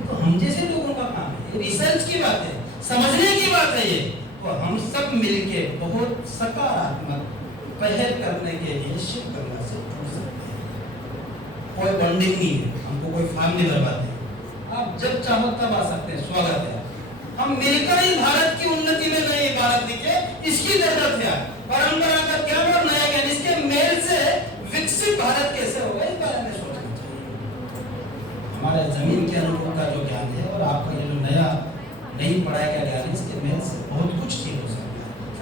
तो हम जैसे लोगों का काम है। रिसर्च की बात है, समझने की बात है ये। तो हम सब मिलके बहुत सकारात्मक पहल करने के लिए शिव गंगा से जुड़ सकते हैं। कोई बॉन्डिंग नहीं है, हमको कोई फॉर्म नहीं भरवाते, आप जब चाहो तब आ सकते हैं, स्वागत है। हम मिलकर ही भारत की उन्नति में नई भारत दिखे, इसकी जरूरत है। परंपरागत ज्ञान और नया ज्ञान, इसके मेल से विकसित भारत कैसे होगा, इस बारे में सोचना चाहिए। हमारे जमीन के अनुरूप का जो ज्ञान है और आपका ये जो नई पढ़ाई का ज्ञान है, इसके मेल से बहुत कुछ चीज हो सकता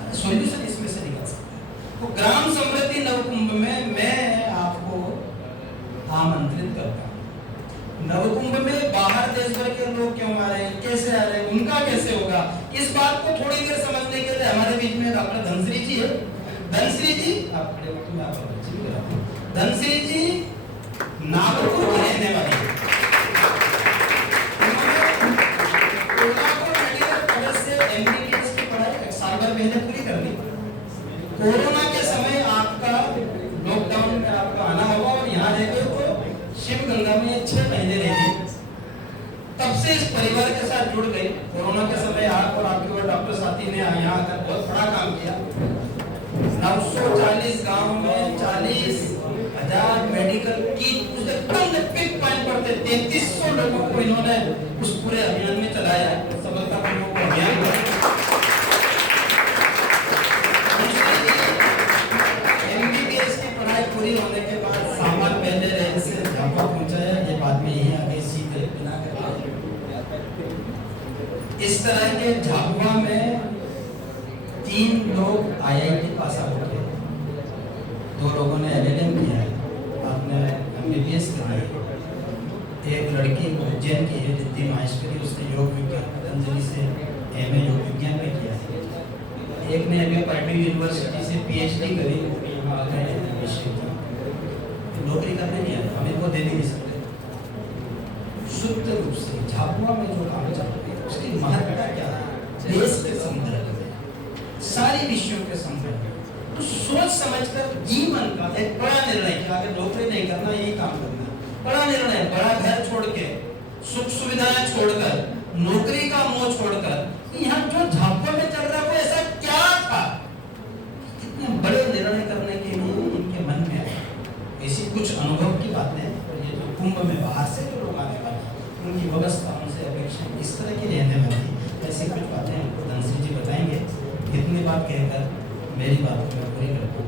है, सोल्यूशन इसमें से निकल सकता है। तो ग्राम समृद्धि नवकुंभ में मैं आपको आमंत्रित करता हूँ। नवकुंभ में बाहर देश भर के लोग क्यों आ रहे हैं, कैसे आ रहे हैं, उनका कैसे होगा, इस बात को थोड़ी देर समझने के लिए हमारे बीच में डॉक्टर धनश्री जी है। धनश्री जी, आप खड़े हो, मैं आपका परिचय भी कराता हूं। धनश्री जी नागपुर की रहने वाली है। MBBS की पढ़ाई 1 साल भर मैंने पूरी कर ली। कोरोना के समय आपका लॉकडाउन में आपका आना हुआ और यहाँ रह गए, तो शिव गंगा में 6 महीने रह गए। तब से इस परिवार के साथ जुड़ गए। कोरोना के समय आप और आपके और डॉक्टर साथी ने यहाँ आकर बहुत बड़ा काम किया। 940 गांव में 40,000 मेडिकल किट, उसे कम पिक पॉइंट पर थे। 3300 लोगों को इन्होंने उस पूरे अभियान में चलाया, सफलतापूर्वक अभियान। MBBS की पढ़ाई पूरी होने के बाद सामान पहले रेल से झापा पहुंचाया, ये बाद में यहीं आगे सीधे बिना कर इस तरह के झाबुआ में 3 लोग IIT पास आउट थे, 2 लोगों ने LLM किया है, बाद में MBBS किया है। एक लड़की उज्जैन की है, रिद्धि माहेश्वरी, उसने योग विज्ञान पतंजलि से MA योग विज्ञान में किया है। एक ने अभी पर्ड्यू यूनिवर्सिटी से PhD करी, वो भी यहाँ आ गए हैं विश्वविद्यालय। नौकरी करने नहीं आए, हम इनको दे नहीं सकते। शुद्ध रूप से झाबुआ में जो काम चल रही है उसकी महत्ता क्या है, देश के संदर्भ में, सारी विषयों के संदर्भ में, तो सोच समझकर जीवन का एक बड़ा निर्णय किया कि नौकरी नहीं करना, यही काम करना। बड़ा निर्णय, बड़ा घर छोड़ के, सुख सुविधाएं छोड़कर, नौकरी का मोह छोड़कर, यहाँ जो झाबुआ में चल रहा है वो ऐसा क्या था, कितने बड़े निर्णय करने के लिए इनके मन में आया। ऐसी कुछ अनुभव की बातें, और ये जो कुंभ में बाहर से जो लोग आने वाले उनकी व्यवस्था, उनसे अपेक्षा इस तरह की रहने वाली, ऐसी कुछ बातें हमको धनश्री जी बताएंगे। इतनी बात कहकर मेरी बात को मैं पूरी करता हूँ।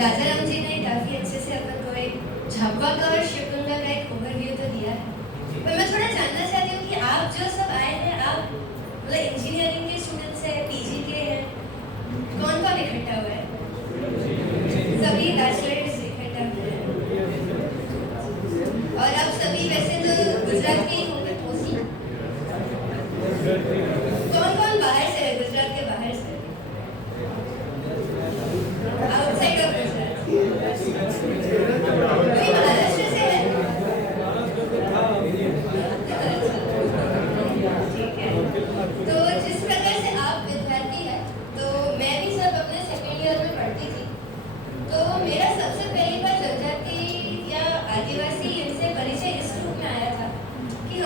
राजाराम जी ने काफी अच्छे से अपन को एक झाबुआ का और शिव गंगा का एक ओवरव्यू तो दिया है, पर मैं थोड़ा जानना चाहती हूँ कि आप जो सब आए हैं, आप मतलब इंजीनियरिंग के स्टूडेंट्स हैं, PG के हैं, कौन कौन इकट्ठा हुआ है? सभी बैचलर्स इकट्ठा हुए हैं। और आप सभी वैसे तो गुजरात के ही होंगे मोस्टली। कौन कौन बाहर से है, गुजरात के बाहर से? Outside of Gujarat? कोई महाराष्ट्र से है? ठीक है। तो जिस प्रकार से आप विद्यार्थी हैं, तो मैं भी सब अपने 2nd ईयर में पढ़ती थी, तो मेरा सबसे पहली बार जनजाति या आदिवासी इनसे परिचय इस रूप में आया था कि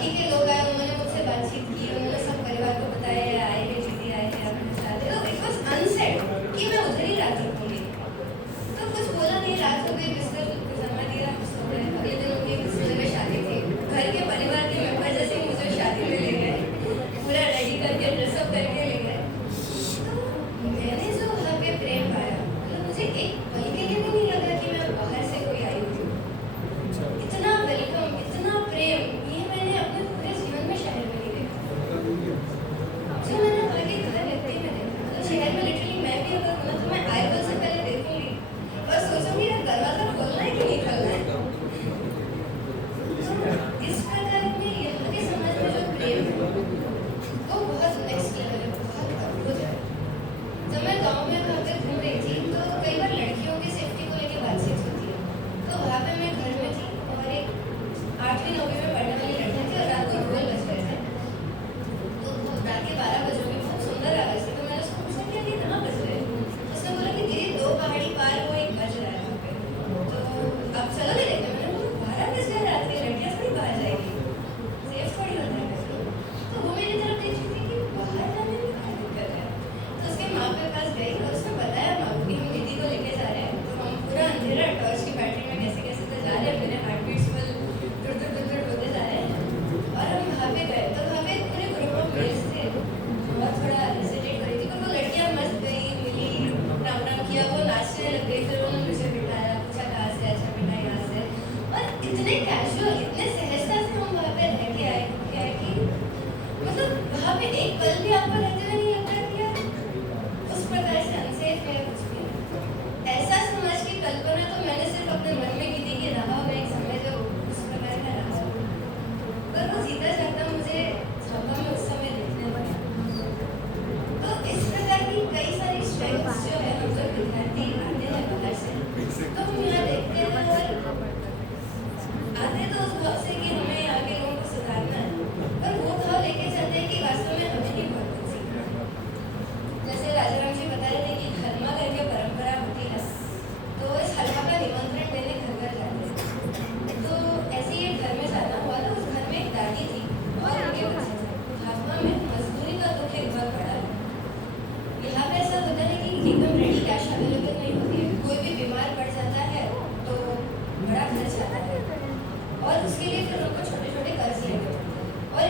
बाकी के लोग आए, उन्होंने मुझसे बातचीत की, उन्होंने सब परिवार को बताया ये आए हैं, दीदी आए हैं, अपने साथ। तो इट वाज अनसेड कि मैं उधर ही रात रुकूंगी। तो कुछ बोला नहीं, रात हो गई, बिस्तर जमा दिया, सो गए। अगले दिन उनकी किसी जगह शादी थी, घर के परिवार के मेंबर जैसे ही मुझे शादी में ले गए, पूरा रेडी करके ड्रेसअप करके ले गए। तो मैंने जो वहाँ पे प्रेम पाया, मतलब मुझे एक पल के लिए भी नहीं लगा कि मैं बाहर से कोई आई हूँ। इतना वेलकम, इतना प्रेम, ये मैंने अपने पूरे जीवन में शहर में नहीं देखा। जो मैंने वहाँ के घर व्यक्ति में देखा, मतलब शहर में लिटरली मैं भी अगर हूँ तो मैं आईफल से पहले देखूंगी और सोचूंगी यार दरवाजा खोलना है कि नहीं खोलना है। तो इस प्रकार में यहाँ के समाज में जो प्रेम है वो बहुत नेक्स्ट लेवल है, बहुत अद्भुत है। जब मैं गाँव में वहाँ पे घूम रही थी तो कई बार लड़कियों की सेफ्टी को लेकर बातचीत होती है। तो वहाँ पे मैं घर में थी और एक 8वीं 9वीं में पढ़ने वाली लड़की थी और रात को 2 बज गए थे। तो वो रात के 12 बज रहे, बहुत सुंदर आवाज़ थी। तो मैंने उसको पूछा कि ये कहाँ बज रहे हैं? तो उसने बोला कि दीदी 2 पहाड़ी पार वो एक बज रहा है वहाँ पे, तो आप चलोगे देखने? मैंने बोला 12 बज गए रात के, लड़कियाँ थोड़ी बाहर जाएगी, सेफ थोड़ी होता है। तो वो मेरी तरफ देख रही थी कि बाहर जाने में क्या दिक्कत है। तो उसके माँ के पास गई और उसने बताया माँ को कि हम दीदी को लेके जा रहे हैं। तो हम पूरा अंधेरा टॉर्च की बैटरी में कैसे कैसे तो जा रहे हैं, मेरे हार्ट बीट्स फुल दुर होते जा रहे हैं। और हम वहाँ पे गए तो वहाँ पे पूरे ग्रुप ऑफ गर्ल्स थे, बहुत थोड़ा हेजिटेट कर रही थी, पर वो लड़कियाँ मस्त गई, मिली, राम राम किया, वो नाचने लग गई। फिर उन्होंने मुझे बिठाया, पूछा कहाँ से? अच्छा बेटा यहाँ से। और इतने कैजुअल, इतने सहजता से हम वहाँ पे रह के आए कि मतलब वहाँ पे एक पल भी आपको रहते हुए नहीं लगता कि यार उस प्रकार से अनसेफ है कुछ भी नहीं। ऐसा समाज की कल्पना तो मैंने सिर्फ अपने मन में की थी कि रहा मैं एक समय जो उस प्रकार का रहा हूँ, पर वो जीता जाता मुझे झापा में उस समय देखने लगा। तो इस प्रकार की कई सारी स्ट्रेंथ्स जो है, हम जब विद्यार्थी आते हैं बाहर से तो हम यहाँ देखते हैं और आते तो उस भाव से कि हमें यहाँ के लोगों को सुधारना है, पर वो भाव लेके चलते हैं कि वास्तव में हमें नहीं बहुत कुछ सीखना है। जैसे राजाराम जी बता रहे थे कि हलमा करके परंपरा होती है, तो इस हलमा का निमंत्रण देने घर घर जाते हैं। तो ऐसे ही एक घर में जाना हुआ, तो उस घर में एक दादी थी और उनके बच्चे थे। झापा में मजदूरी का दुख एक बहुत बड़ा है। यहाँ पे ऐसा होता है कि एकदम रेडी कैश अवेलेबल नहीं होती है, कोई भी बीमार पड़ जाता है तो बड़ा खर्च आता है और उसके लिए फिर उनको छोटे छोटे कर्ज लेने पड़ते हैं। और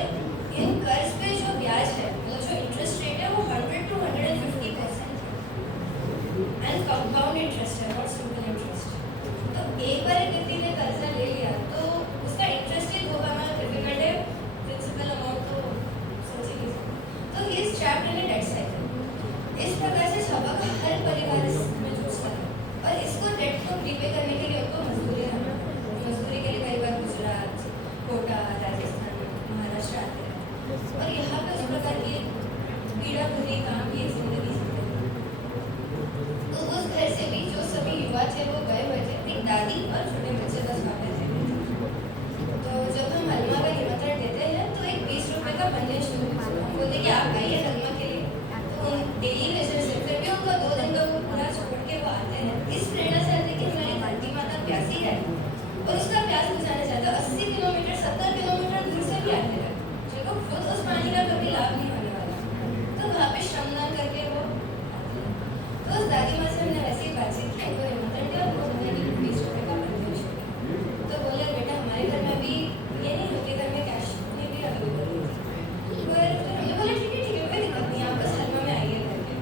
इन कर्ज पे जो ब्याज है, मतलब जो इंटरेस्ट रेट है, वो 100 to 150% है एंड कंपाउंड इंटरेस्ट है, नॉट सिंपल इंटरेस्ट। तो एक बार एक व्यक्ति ने कर्जा ले लिया तो उसका इंटरेस्ट ही भुगतना डिफिकल्ट है, प्रिंसिपल अमाउंट तो सोच ही नहीं सकते। तो he is trapped in a debt cycle. इस प्रकार से छापा का हर परिवार इसमें जूझता है और इसको डेट को प्रीपे करने के लिए उनको मजदूरी करना पड़ता है। मजदूरी के लिए कई बार गुजरात, कोटा, राजस्थान, महाराष्ट्र आते हैं और यहाँ पे उस प्रकार की पीड़ा भरी काम की जिंदगी जीते हैं। तो उस घर से भी जो सभी युवा थे वो गए हुए थे, एक दादी और छोटे बच्चे 10-12 थे। तो जब हम हलमा का निमंत्रण देते हैं तो एक 20 रुपये का बंधन शुरू होता है। हम बोलते कि आप आइए हलमा के लिए, तो उन डेली बेसिस से फिर भी उनका 2 दिन का वो पूरा छोड़ के वो आते हैं। इस प्रेरणा से आते हैं कि हमारी धरती माता प्यासी है और उसका प्यास बुझाना चाहता है। 80 किलोमीटर 70 किलोमीटर दूर से भी आते हैं, जिनको खुद उस पानी का कभी लाभ नहीं होने वाला, तो वहाँ पे श्रमदान करके वो आते हैं। तो उस दादी माँ से हमने वैसे ही बातचीत की, उनको निमंत्रण दिया और वो बोले कि 20 रुपये का बंधन शुरू। तो बोले बेटा हमारे घर में अभी ये नहीं होती, घर में कैश नहीं भी अवेलेबल होती। फिर हमने बोला ठीक है कोई दिक्कत नहीं, आप बस हलमा में आइए करके।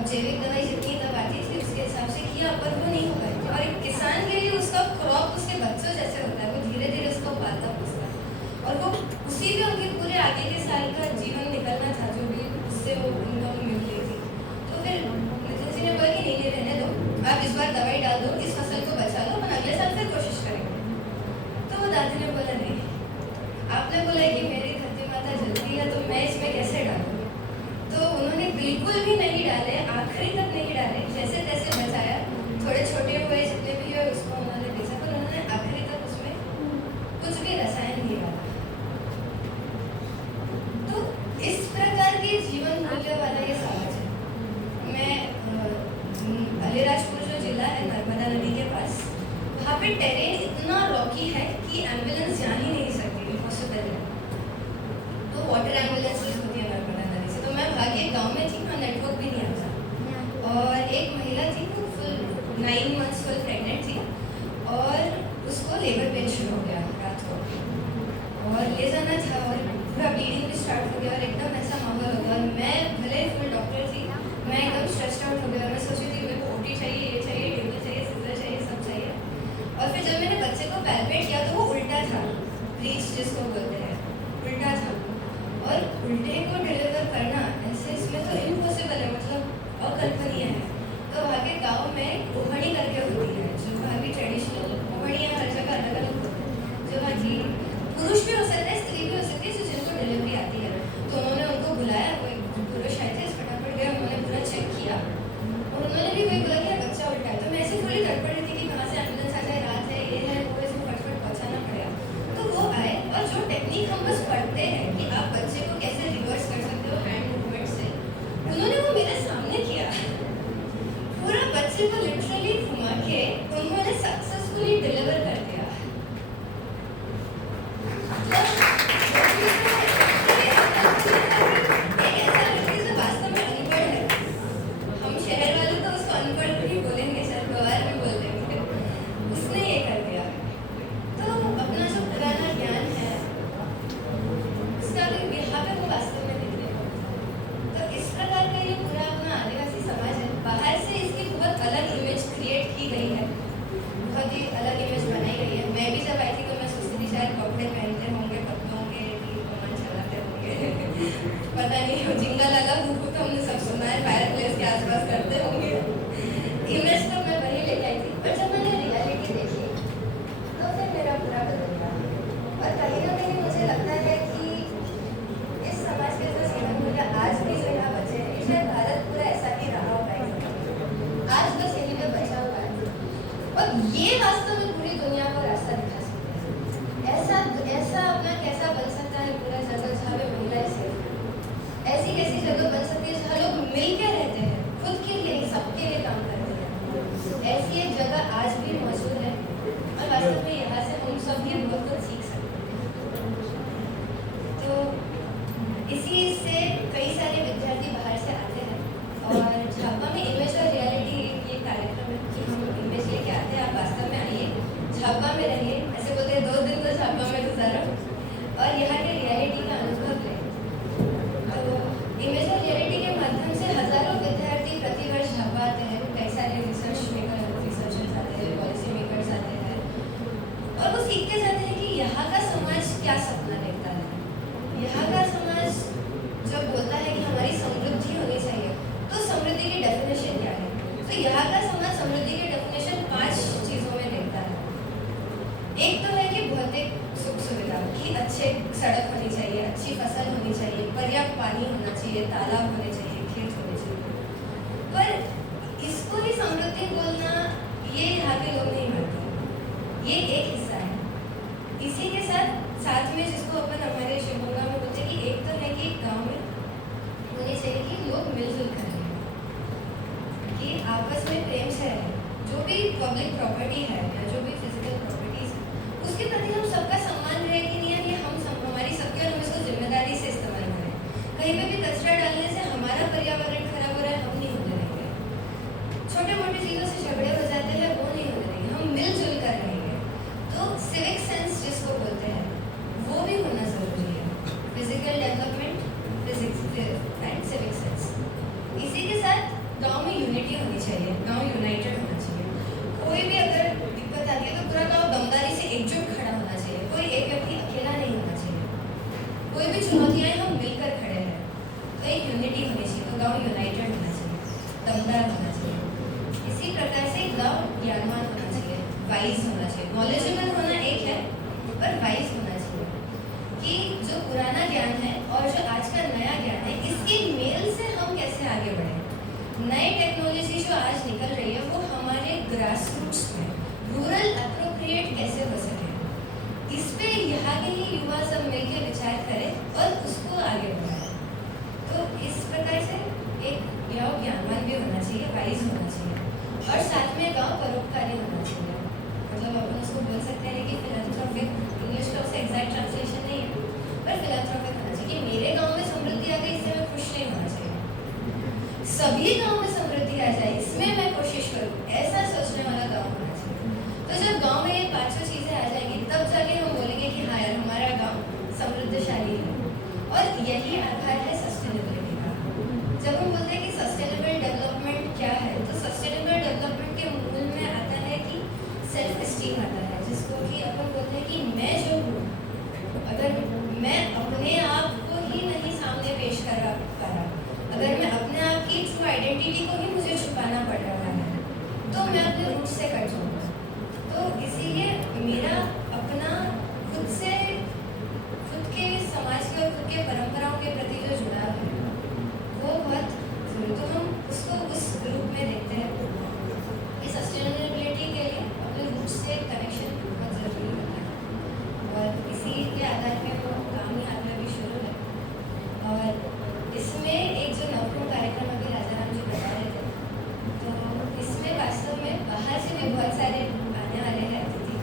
अब जैविक दवाई जितनी तब आती थी उसके हिसाब से किया, पर वो नहीं हो पाई थी। और एक किसान के लिए उसका क्रॉप उसके बच्चों जैसे होता है, वो धीरे धीरे उसको पालता पोसता है और वो उसी में उनके पूरे आगे के साल का जीवन निकलना था, जो भी उससे वो इनकम मिल रही थी। तो फिर नितिन जी ने बोला कि नहीं, रहने दो, आप इस बार दवाई डाल दो, इस फसल को बचा लो, अपन अगले साल फिर कोशिश करेंगे। तो वो दादी ने बोला नहीं, आपने बोला कि मेरी धरती माता जलती है तो मैं इसमें कैसे डालूँ। तो उन्होंने बिल्कुल भी नहीं डाले, आखिरी तक नहीं डाले, जैसे तैसे बचाया, थोड़े छोटे हुए जितने भी हुए उसको उन्होंने बेचा, पर उन्होंने आखिरी तक उसमें कुछ भी रसायन नहीं डाला। तो इस प्रकार के जीवन मूल्य वाला ये समाज है। मैं अलीराजपुर जो जिला है नर्मदा नदी के पास, वहाँ पे टेरेन इतना रॉकी है कि एम्बुलेंस जा ही नहीं सकती, इम्पॉसिबल है। तो वाटर एम्बुलेंसेस होती है नर्मदा नदी से। तो मैं भागी एक गाँव में थी, वहाँ नेटवर्क भी नहीं आता, और एक महिला थी, वो फुल 9 months फुल प्रेगनेंट थी और उसको लेबर पेन शुरू हो गया रात को, और ले जाना था और पूरा ब्लीडिंग भी स्टार्ट हो गया और एकदम ऐसा माहौल हो गया। और मैं भले फुल डॉक्टर थी, मैं एकदम स्ट्रेस्ड आउट हो गया और मैं सोच रही थी मेरे को ओटी चाहिए, ये चाहिए, टेबल चाहिए, सिजर चाहिए, सब चाहिए। और फिर जब मैंने बच्चे को पैल्पेट किया तो वो उल्टा था, ब्रीच जिसको बोलते हैं, उल्टा था। और उल्टे को डिलीवर करना ऐसे इसमें तो इम्पॉसिबल है, मतलब अकल्पनीय है। तो वहाँ के गाँव में ओहड़ी करके होती है, जो वहाँ की ट्रेडिशनल ओहड़ियाँ हर जगह अलग अलग होती है, जो वहाँ की पुरुष भी हो सकता है, स्त्री भी हो सकती है, जो जिनको डिलीवरी आती है। तो उन्होंने उनको बुलाया, वो एक पुरुष आए थे, फटाफट गए, उन्होंने पूरा चेक किया और उन्होंने भी वही बोला कि बच्चा उल्टा है। तो मैं ऐसे थोड़ी तड़पड़ रही थी कि कहाँ से एम्बुलेंस आ जाए, रात है, ये है, वो, इसको फटफट पहुँचाना पड़ेगा। तो वो आए और जो टेक्निक हम बस पढ़ते हैं कि आप बच्चे को कैसे रिवर्स कर सकते हो हैंड मूवमेंट से, उन्होंने वो मेरे सामने किया। पूरा बच्चे को लिटरली घुमा के उन्होंने सक्सेसफुली डिलीवर कर दिया। पता नहीं हो जिंगल लगा तो हमने सब सुना है, फायर प्लेस के आसपास करते होंगे। इमेज तो मैं वही लेके आई थी, पर जब मैंने रियलिटी देखी तो फिर मेरा पूरा बदल गया। और कहीं ना कहीं मुझे लगता है कि इस समाज के जो जीवन मूल्य आज भी जो यहाँ बचे हैं, शायद भारत पूरा ऐसा ही रहा होगा, आज बस यही में बचा हुआ है। और ये वास्तव में पूरी दुनिया को रास्ता दिखा सकते हैं। ऐसा अपना कैसा बन सकता है पूरा जगह जहाँ पे महिलाएं सेफ हैं। ऐसी कैसी जगह बन सकती है जहाँ लोग मिलकर रहते हैं, खुद के लिए, सबके लिए काम करते हैं। ऐसी एक जगह आज भी मौजूद है और वास्तव में यहाँ से हम सब भी बहुत कुछ सीख सकते हैं। तो इसी से कई सारे विद्यार्थी बाहर से आते हैं और झापा में इमेज और रियलिटी ये कार्यक्रम है कि हम इमेज लेके आते हैं, आप वास्तव में आइए, झापा में रहिए। ऐसे बोलते हैं 2 दिन तो झापा में गुजारो और यहाँ के रियलिटी का अनुभव लें। इमेज और रियलिटी के माध्यम से हजारों विद्यार्थी प्रतिवर्ष झापा आते हैं, कई सारे रिसर्चर्स आते हैं, पॉलिसी मेकर्स आते हैं और वो सीख के जाते हैं कि यहाँ का समाज क्या सपना देखता है। यहाँ का समाज जब बोलता है कि हमारी समृद्धि होनी चाहिए, तो समृद्धि की डेफिनेशन क्या है। तो यहाँ का समाज समृद्धि की डेफिनेशन 5 चीज़ों में देखता है। एक तो है कि भौतिक सुख सुविधा की अच्छे सड़क होनी चाहिए, अच्छी फसल होनी चाहिए, पर्याप्त पानी होना चाहिए, तालाब होने चाहिए, खेत होने चाहिए। पर इसको ही समृद्धि बोलना ये यहाँ के लोग नहीं मानते, ये एक हिस्सा है। इसी के साथ में जिसको अपन हमारे शिवगंगा में बोलते हैं कि एक तो है कि गांव में होनी चाहिए कि लोग मिलजुल कर रहें, कि आपस में प्रेम से रहें। जो भी पब्लिक प्रॉपर्टी है या जो भी फिजिकल प्रॉपर्टीज है, उसके प्रति हम सबका सम्मान रहे कि नहीं, ये हमारी सबके और हम इसको जिम्मेदारी से इस्तेमाल करें। कहीं पे भी कचरा डालने से हमारा पर्यावरण खराब हो रहा है, हम नहीं होने देंगे। छोटे मोटे चीज़ों से झगड़े हो जाते हैं, वो नहीं होने देंगे, हम मिलजुल कर रहेंगे। तो सिविक सेंस जिसको बोलते हैं वो भी होना ज़रूरी है। Physical development, physics and civic sense. इसी के साथ गाँव दमदार होना चाहिए। इसी प्रकार से गांव ज्ञानवान होना चाहिए, वाइज होना चाहिए। नॉलेजेबल होना एक है, पर वाइज होना चाहिए कि जो पुराना ज्ञान है और जो आज का नया ज्ञान है, इसके मेल से हम कैसे आगे बढ़ें। नई टेक्नोलॉजी जो आज निकल रही है वो हमारे ग्रास रूट्स में रूरल अप्रोप्रिएट कैसे हो सके, इस पे यहाँ के ही युवा सब मिलकर विचार करें और उसको आगे बढ़ाएं। तो इस प्रकार से एक गाँव ज्ञानवान भी होना चाहिए, वाइज होना चाहिए, और साथ में गाँव परोपकारी होना चाहिए। मतलब अपन उसको बोल सकते हैं कि फिलैंथ्रोपिक, इंग्लिश का उसका एग्जैक्ट ट्रांसलेशन नहीं है, पर फिलैंथ्रोपिक होना चाहिए कि मेरे गाँव में समृद्धि आ गई, इससे मैं खुश नहीं होना चाहिए। सभी गाँव में समृद्धि आ जाए, इसमें मैं कोशिश करूँ, ऐसा सोचने वाला गाँव होना चाहिए। तो जब गाँव में ये पांचों चीज़ें आ जाएंगी, तब जाके हम बोलेंगे कि हाँ यार, हमारा गाँव समृद्धशाली है। और यही आधार है सस्टेनेबिलिटी का। जब हम बोलते हैं कि सस्टेनेबल डेवलपमेंट क्या है, तो सस्टेनेबल डेवलपमेंट के मूल में आता है कि सेल्फ एस्टीम आता है, जिसको कि अपन बोलते हैं कि मैं जो हूँ, अगर मैं अपने आप को ही नहीं सामने पेश कर पा रहा, अगर मैं अपने आप की ट्रू आइडेंटिटी को ही मुझे छुपाना पड़ रहा है, तो मैं अपने रूट से कट जाऊँगा। तो इसीलिए मेरा अपना खुद से, खुद के समाज के और खुद के परंपराओं के प्रति जो जुड़ाव है वो बहुत जरूरी। तो हम उसको उस रूप में देखते हैं कि सस्टेनेबिलिटी के लिए अपने रूट से कनेक्शन बहुत ज़रूरी होता है, और इसी के आधार पर वो काम यहाँ पे भी शुरू है। और इसमें एक जो नवकुंभ कार्यक्रम अभी राजाराम जी बता रहे थे, तो इसमें वास्तव में बाहर से भी बहुत सारे आने वाले हैं अतिथि,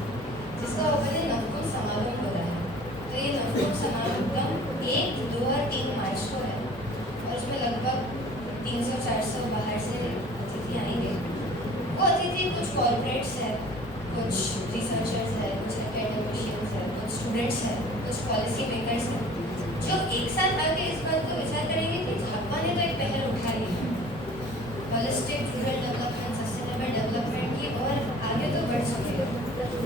जिसको अपने नवकुंभ समागम हो रहा है। तो ये नवकुंभ समागम 1, 2 और 3 मार्च को है, और उसमें लगभग 300-400 बाहर से अतिथि आएंगे। वो अतिथि कुछ कॉर्पोरेट्स है, कुछ रिसर्चर्स है, कुछ एकेडमिशियंस है, कुछ स्टूडेंट्स हैं, कुछ पॉलिसी मेकर्स हैं, जो एक साथ आके इस बात को विचार करेंगे कि झापा ने तो एक पहल उठाई है holistic rural development, sustainable development की, और आगे तो बढ़ चुके हैं।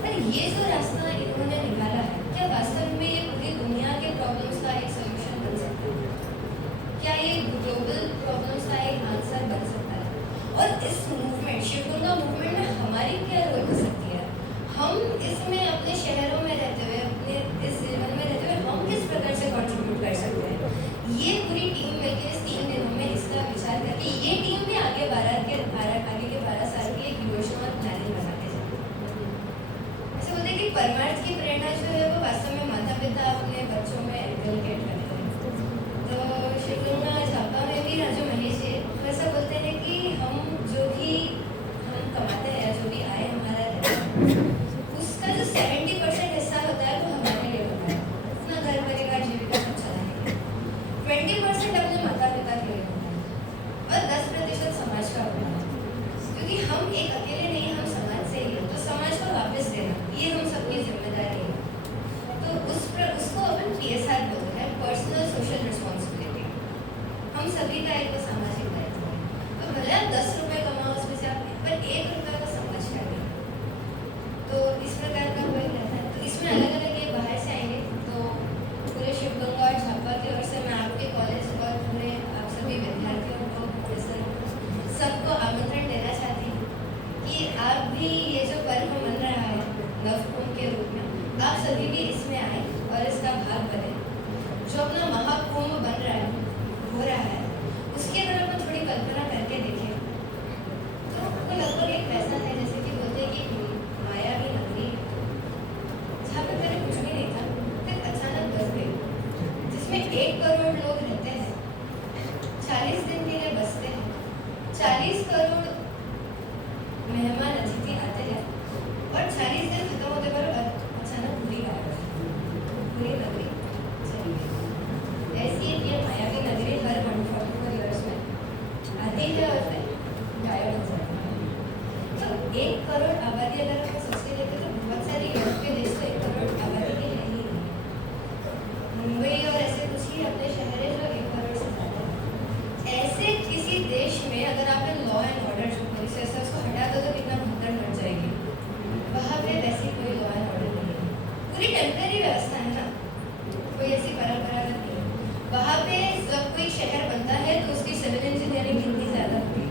पर ये जो रास्ता इन्होंने निकाला है, क्या वास्तव में ये पूरी दुनिया के प्रॉब्लम्स का एक सोल्यूशन बन सकता है? क्या ये ग्लोबल प्रॉब्लम्स का एक आंसर बन सकता है? और इस मूवमेंट, शिवगंगा मूवमेंट में हमारी क्या रोल हो सकती है? हम इसमें अपने शहरों में रहते हुए, अपने इस जीवन में रहते हुए हम किस प्रकार से कंट्रीब्यूट कर सकते हैं? ये पूरी टीम मिलकर इस 3 दिनों में इसका विचार करके, ये टीम भी आगे के 12 साल की एक योजना और प्लानिंग बना के जाए। ऐसे बोलते हैं कि परमार्थ की प्रेरणा जो है वो वास्तव में माता पिता अपने बच्चों में इनकलकेट करते हैं। तो शिवगंगा झापा में भी राजू महेश जी वो ऐसा बोलते हैं कि हम जो भी हम कमाते हैं, जो भी आय हमारा है, उसका जो 70% हिस्सा होता है वो हमारे लिए होता है, अपना घर परिवार जीविका सब चलाने के। 20% अपने माता पिता के लिए होता है, और 10% समाज का होता है, क्योंकि हम एक अकेले नहीं, हम समाज से ही हैं। तो समाज को वापस देना, ये हम सबकी जिम्मेदारी है। तो उसको अपन PSR बोलते हैं, पर्सनल सोशल रिस्पॉन्सिबिलिटी। हम सभी का एक सामाजिक दायित्व है। तो भले आप 10 रुपये कमाओ, उसमें से आप पर 1 रुपये का समाज का दें, तो इस प्रकार का कोई रहता है। तो इसमें अलग अलग ये बाहर से आएंगे, तो पूरे शिवगंगा और झापा की ओर से मैं आपके कॉलेज और पूरे आप सभी विद्यार्थियों को, प्रोफेसर, सबको आमंत्रण देना चाहती हूँ कि आप भी ये जो पर्व मन रहा है नवकुंभ के रूप में, आप सभी भी इसमें आए और इसका भाग बने। जो अपना महाकुंभ बन रहा है, हो रहा है, उसकी अगर अपन थोड़ी कल्पना करके देखें, तो वो लगभग एक वैसा है जैसे कि बोलते हैं कि मायावी नगरी, जहाँ पर पहले कुछ भी नहीं था, फिर अचानक बस गई, जिसमें 1 करोड़ लोग रहते हैं, 40 दिन के लिए बसते हैं, 40 करोड़ मेहमान अतिथि आते हैं, और 40 दिन खत्म होते पर अचानक पूरी गायब हो जाती, पूरी नगरी चली गई। ऐसी एक ये मायावी नगरी हर 144 ईयर्स में आती है और फिर गायब हो जाती है। तो 1 करोड़ आबादी अगर हम सोच के देखें, तो बहुत सारे यूरोपीय देश तो 1 करोड़ आबादी के है ही नहीं। मुंबई और ऐसे कुछ ही अपने शहर है जो 1 करोड़ से ज़्यादा है। ऐसे किसी देश में अगर आप लॉ एंड ऑर्डर जो पुलिस है उसको हटा दो तो कितना भगदड़ मच जाएगी। वहाँ पे वैसी कोई लॉ एंड ऑर्डर नहीं है, पूरी टेम्पररी व्यवस्था है ना, कोई ऐसी परंपरागत नहीं है। वहाँ पे जब कोई शहर बनता है तो उसकी सिविल इंजीनियरिंग कितनी ज़्यादा होगी,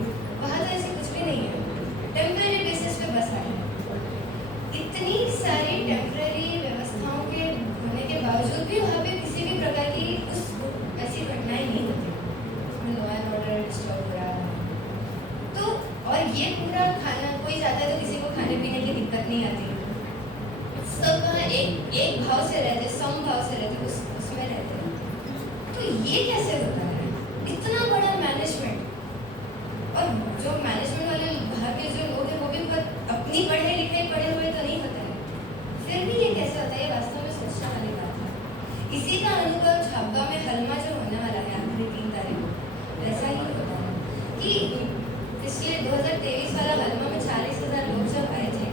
ये पूरा खाना कोई जाता है तो किसी को खाने पीने की दिक्कत नहीं आती, सब वहाँ एक भाव से रहते, सम भाव से रहते, उसमें रहते हैं। तो ये कैसे होता है? इतना बड़ा मैनेजमेंट, और जो मैनेजमेंट वाले बाहर के जो लोग हैं वो भी बहुत अपनी पढ़े लिखे पढ़े हुए तो नहीं होते हैं, फिर भी ये कैसे होता है? ये वास्तव में सोचने वाली बात है। इसी का अनुभव झाबुआ में हलमा जो होने वाला है आखिरी 3 तारीख को, ऐसा ही होता है कि पिछले 2023 वाला हलमा में 40,000 लोग जब आए थे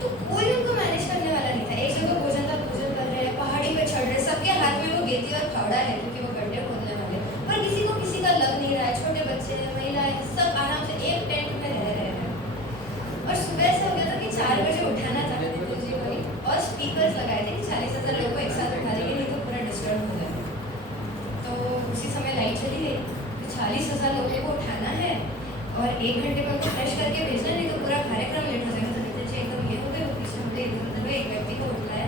तो कोई उनको मैनेज करने वाला नहीं था। एक जगह भोजन का भोजन कर रहे हैं, पहाड़ी पे चढ़ रहे हैं, सबके हाथ में वो गेती और फावड़ा है क्योंकि वो गड्ढे खोदने वाले, पर किसी को किसी का लग नहीं रहा है। छोटे बच्चे हैं, महिलाएं, सब आराम से एक टेंट में रह रहे हैं। और सुबह ऐसा हो गया था कि 4 बजे उठाना था नितिन जी को ही, और स्पीकर्स लगाए थे कि 40,000 लोगों को एक साथ उठा देंगे, नहीं तो पूरा डिस्टर्ब हो जाएगा। तो उसी समय लाइट चली गई, तो 40,000 लोगों को उठाना है और 1 घंटे में उनको फ्रेश करके भेजना, नहीं तो पूरा कार्यक्रम लेट हो जाएगा। तो नितिन जी एकदम ये हो गए, पीछे मुझे इधर उधर एक व्यक्ति को उठाया,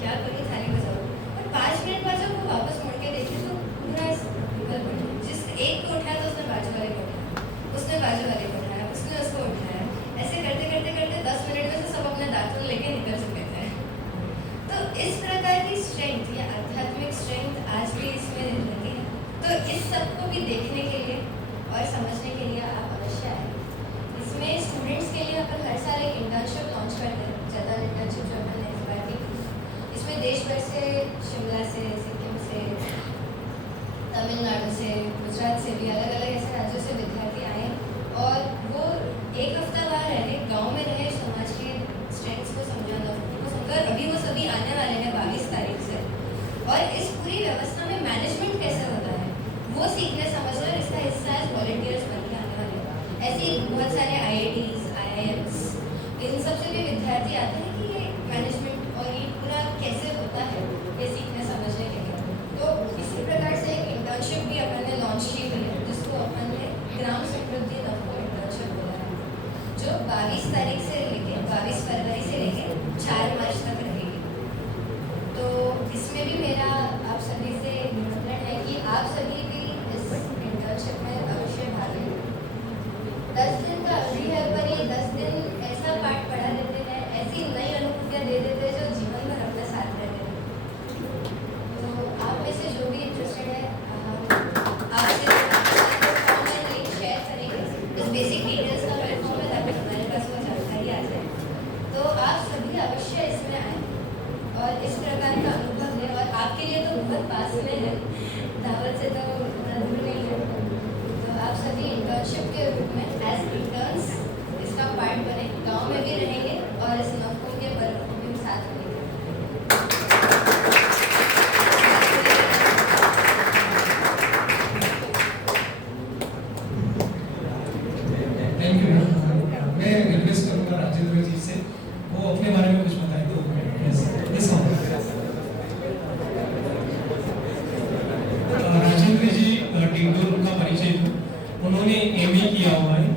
क्या करूँ, थाली बजाओ। और 5 मिनट बाद जब वो वापस मुड़ के देखे तो पूरा निकल पड़ा। जिस एक को उठाया तो उसने बाजू वाले को उठाया, उसने बाजू वाले को उठाया, उसने उसको उठाया। ऐसे करते करते करते 10 मिनट में से सब अपने दातुन लेके निकल चुके थे। तो इस प्रकार की स्ट्रेंथ या आध्यात्मिक स्ट्रेंथ आज भी इसमें रहती है। तो इस सबको भी देखने के लिए और समझने के लिए आप अवश्य आए। इसमें स्टूडेंट्स के लिए अपन हर साल एक इंटर्नशिप लॉन्च करते हैं, जनरल इंटर्नशिप जो अपन ने इस बार की। इसमें देश भर से, शिमला से, सिक्किम से, तमिलनाडु से, गुजरात से भी अलग अलग ऐसे राज्यों से विद्यार्थी आए और वो 1 हफ्ता वहाँ रहे, गाँव में रहे, समाज के स्ट्रेंथ्स को समझा, उनको समझा। अभी वो सभी आने वाले हैं 22 तारीख से, और इस पूरी व्यवस्था में मैनेजमेंट कैसे होता है वो सीखने समझना, और इसका हिस्सा है वॉलंटियर्स बन के आने वाले। ऐसे ही बहुत सारे IITs, IIMs, इन सब से भी विद्यार्थी आते हैं कि ये मैनेजमेंट और ये पूरा कैसे होता है, ये सीखने समझने के लिए। तो इसी प्रकार से एक इंटर्नशिप भी अपन ने लॉन्च की हुई है, जिसको अपन ने ग्राम समृद्धि नमको इंटर्नशिप बोला है, जो 22 तारीख से लेके 22 फरवरी से लेके 4 मार्च तक रहेगी। तो इसमें भी मेरा आप सभी से निमंत्रण है कि आप सभी भी इस इंटर्नशिप में अवश्य भाग लें। 10 दिन का अवधि है, पर ये 10 दिन ऐसा पाठ पढ़ा देते हैं, ऐसी नई अनुभूतियाँ दे देते हैं जो जीवन भर अपने साथ रहते हैं। तो आप में से जो भी इंटरेस्टेड है, आपसे फॉर्म में लिंक शेयर करेंगे, इस बेसिक डिटेल्स का प्लेटफॉर्म है ताकि हमारे पास वो जानकारी आ जाए। तो आप सभी अवश्य इसमें आएँ और इस प्रकार का अनुभव लें। और आपके लिए तो बहुत पास में है, दावत से तो उतना दूर नहीं है। तो आप सभी इंटर्नशिप के रूप में एज इंटर्न्स इसका पार्ट बने, गांव में भी रहेंगे और इस नवकुंभ के पर्व को भी साथ रहेंगे। Thank you. मैं रिक्वेस्ट करूँगा राजेंद्र जी से वो अपने बारे में कुछ बताएं। तो राजेंद्र जी टिंडोर का परिचय दो। उन्होंने MA किया हुआ है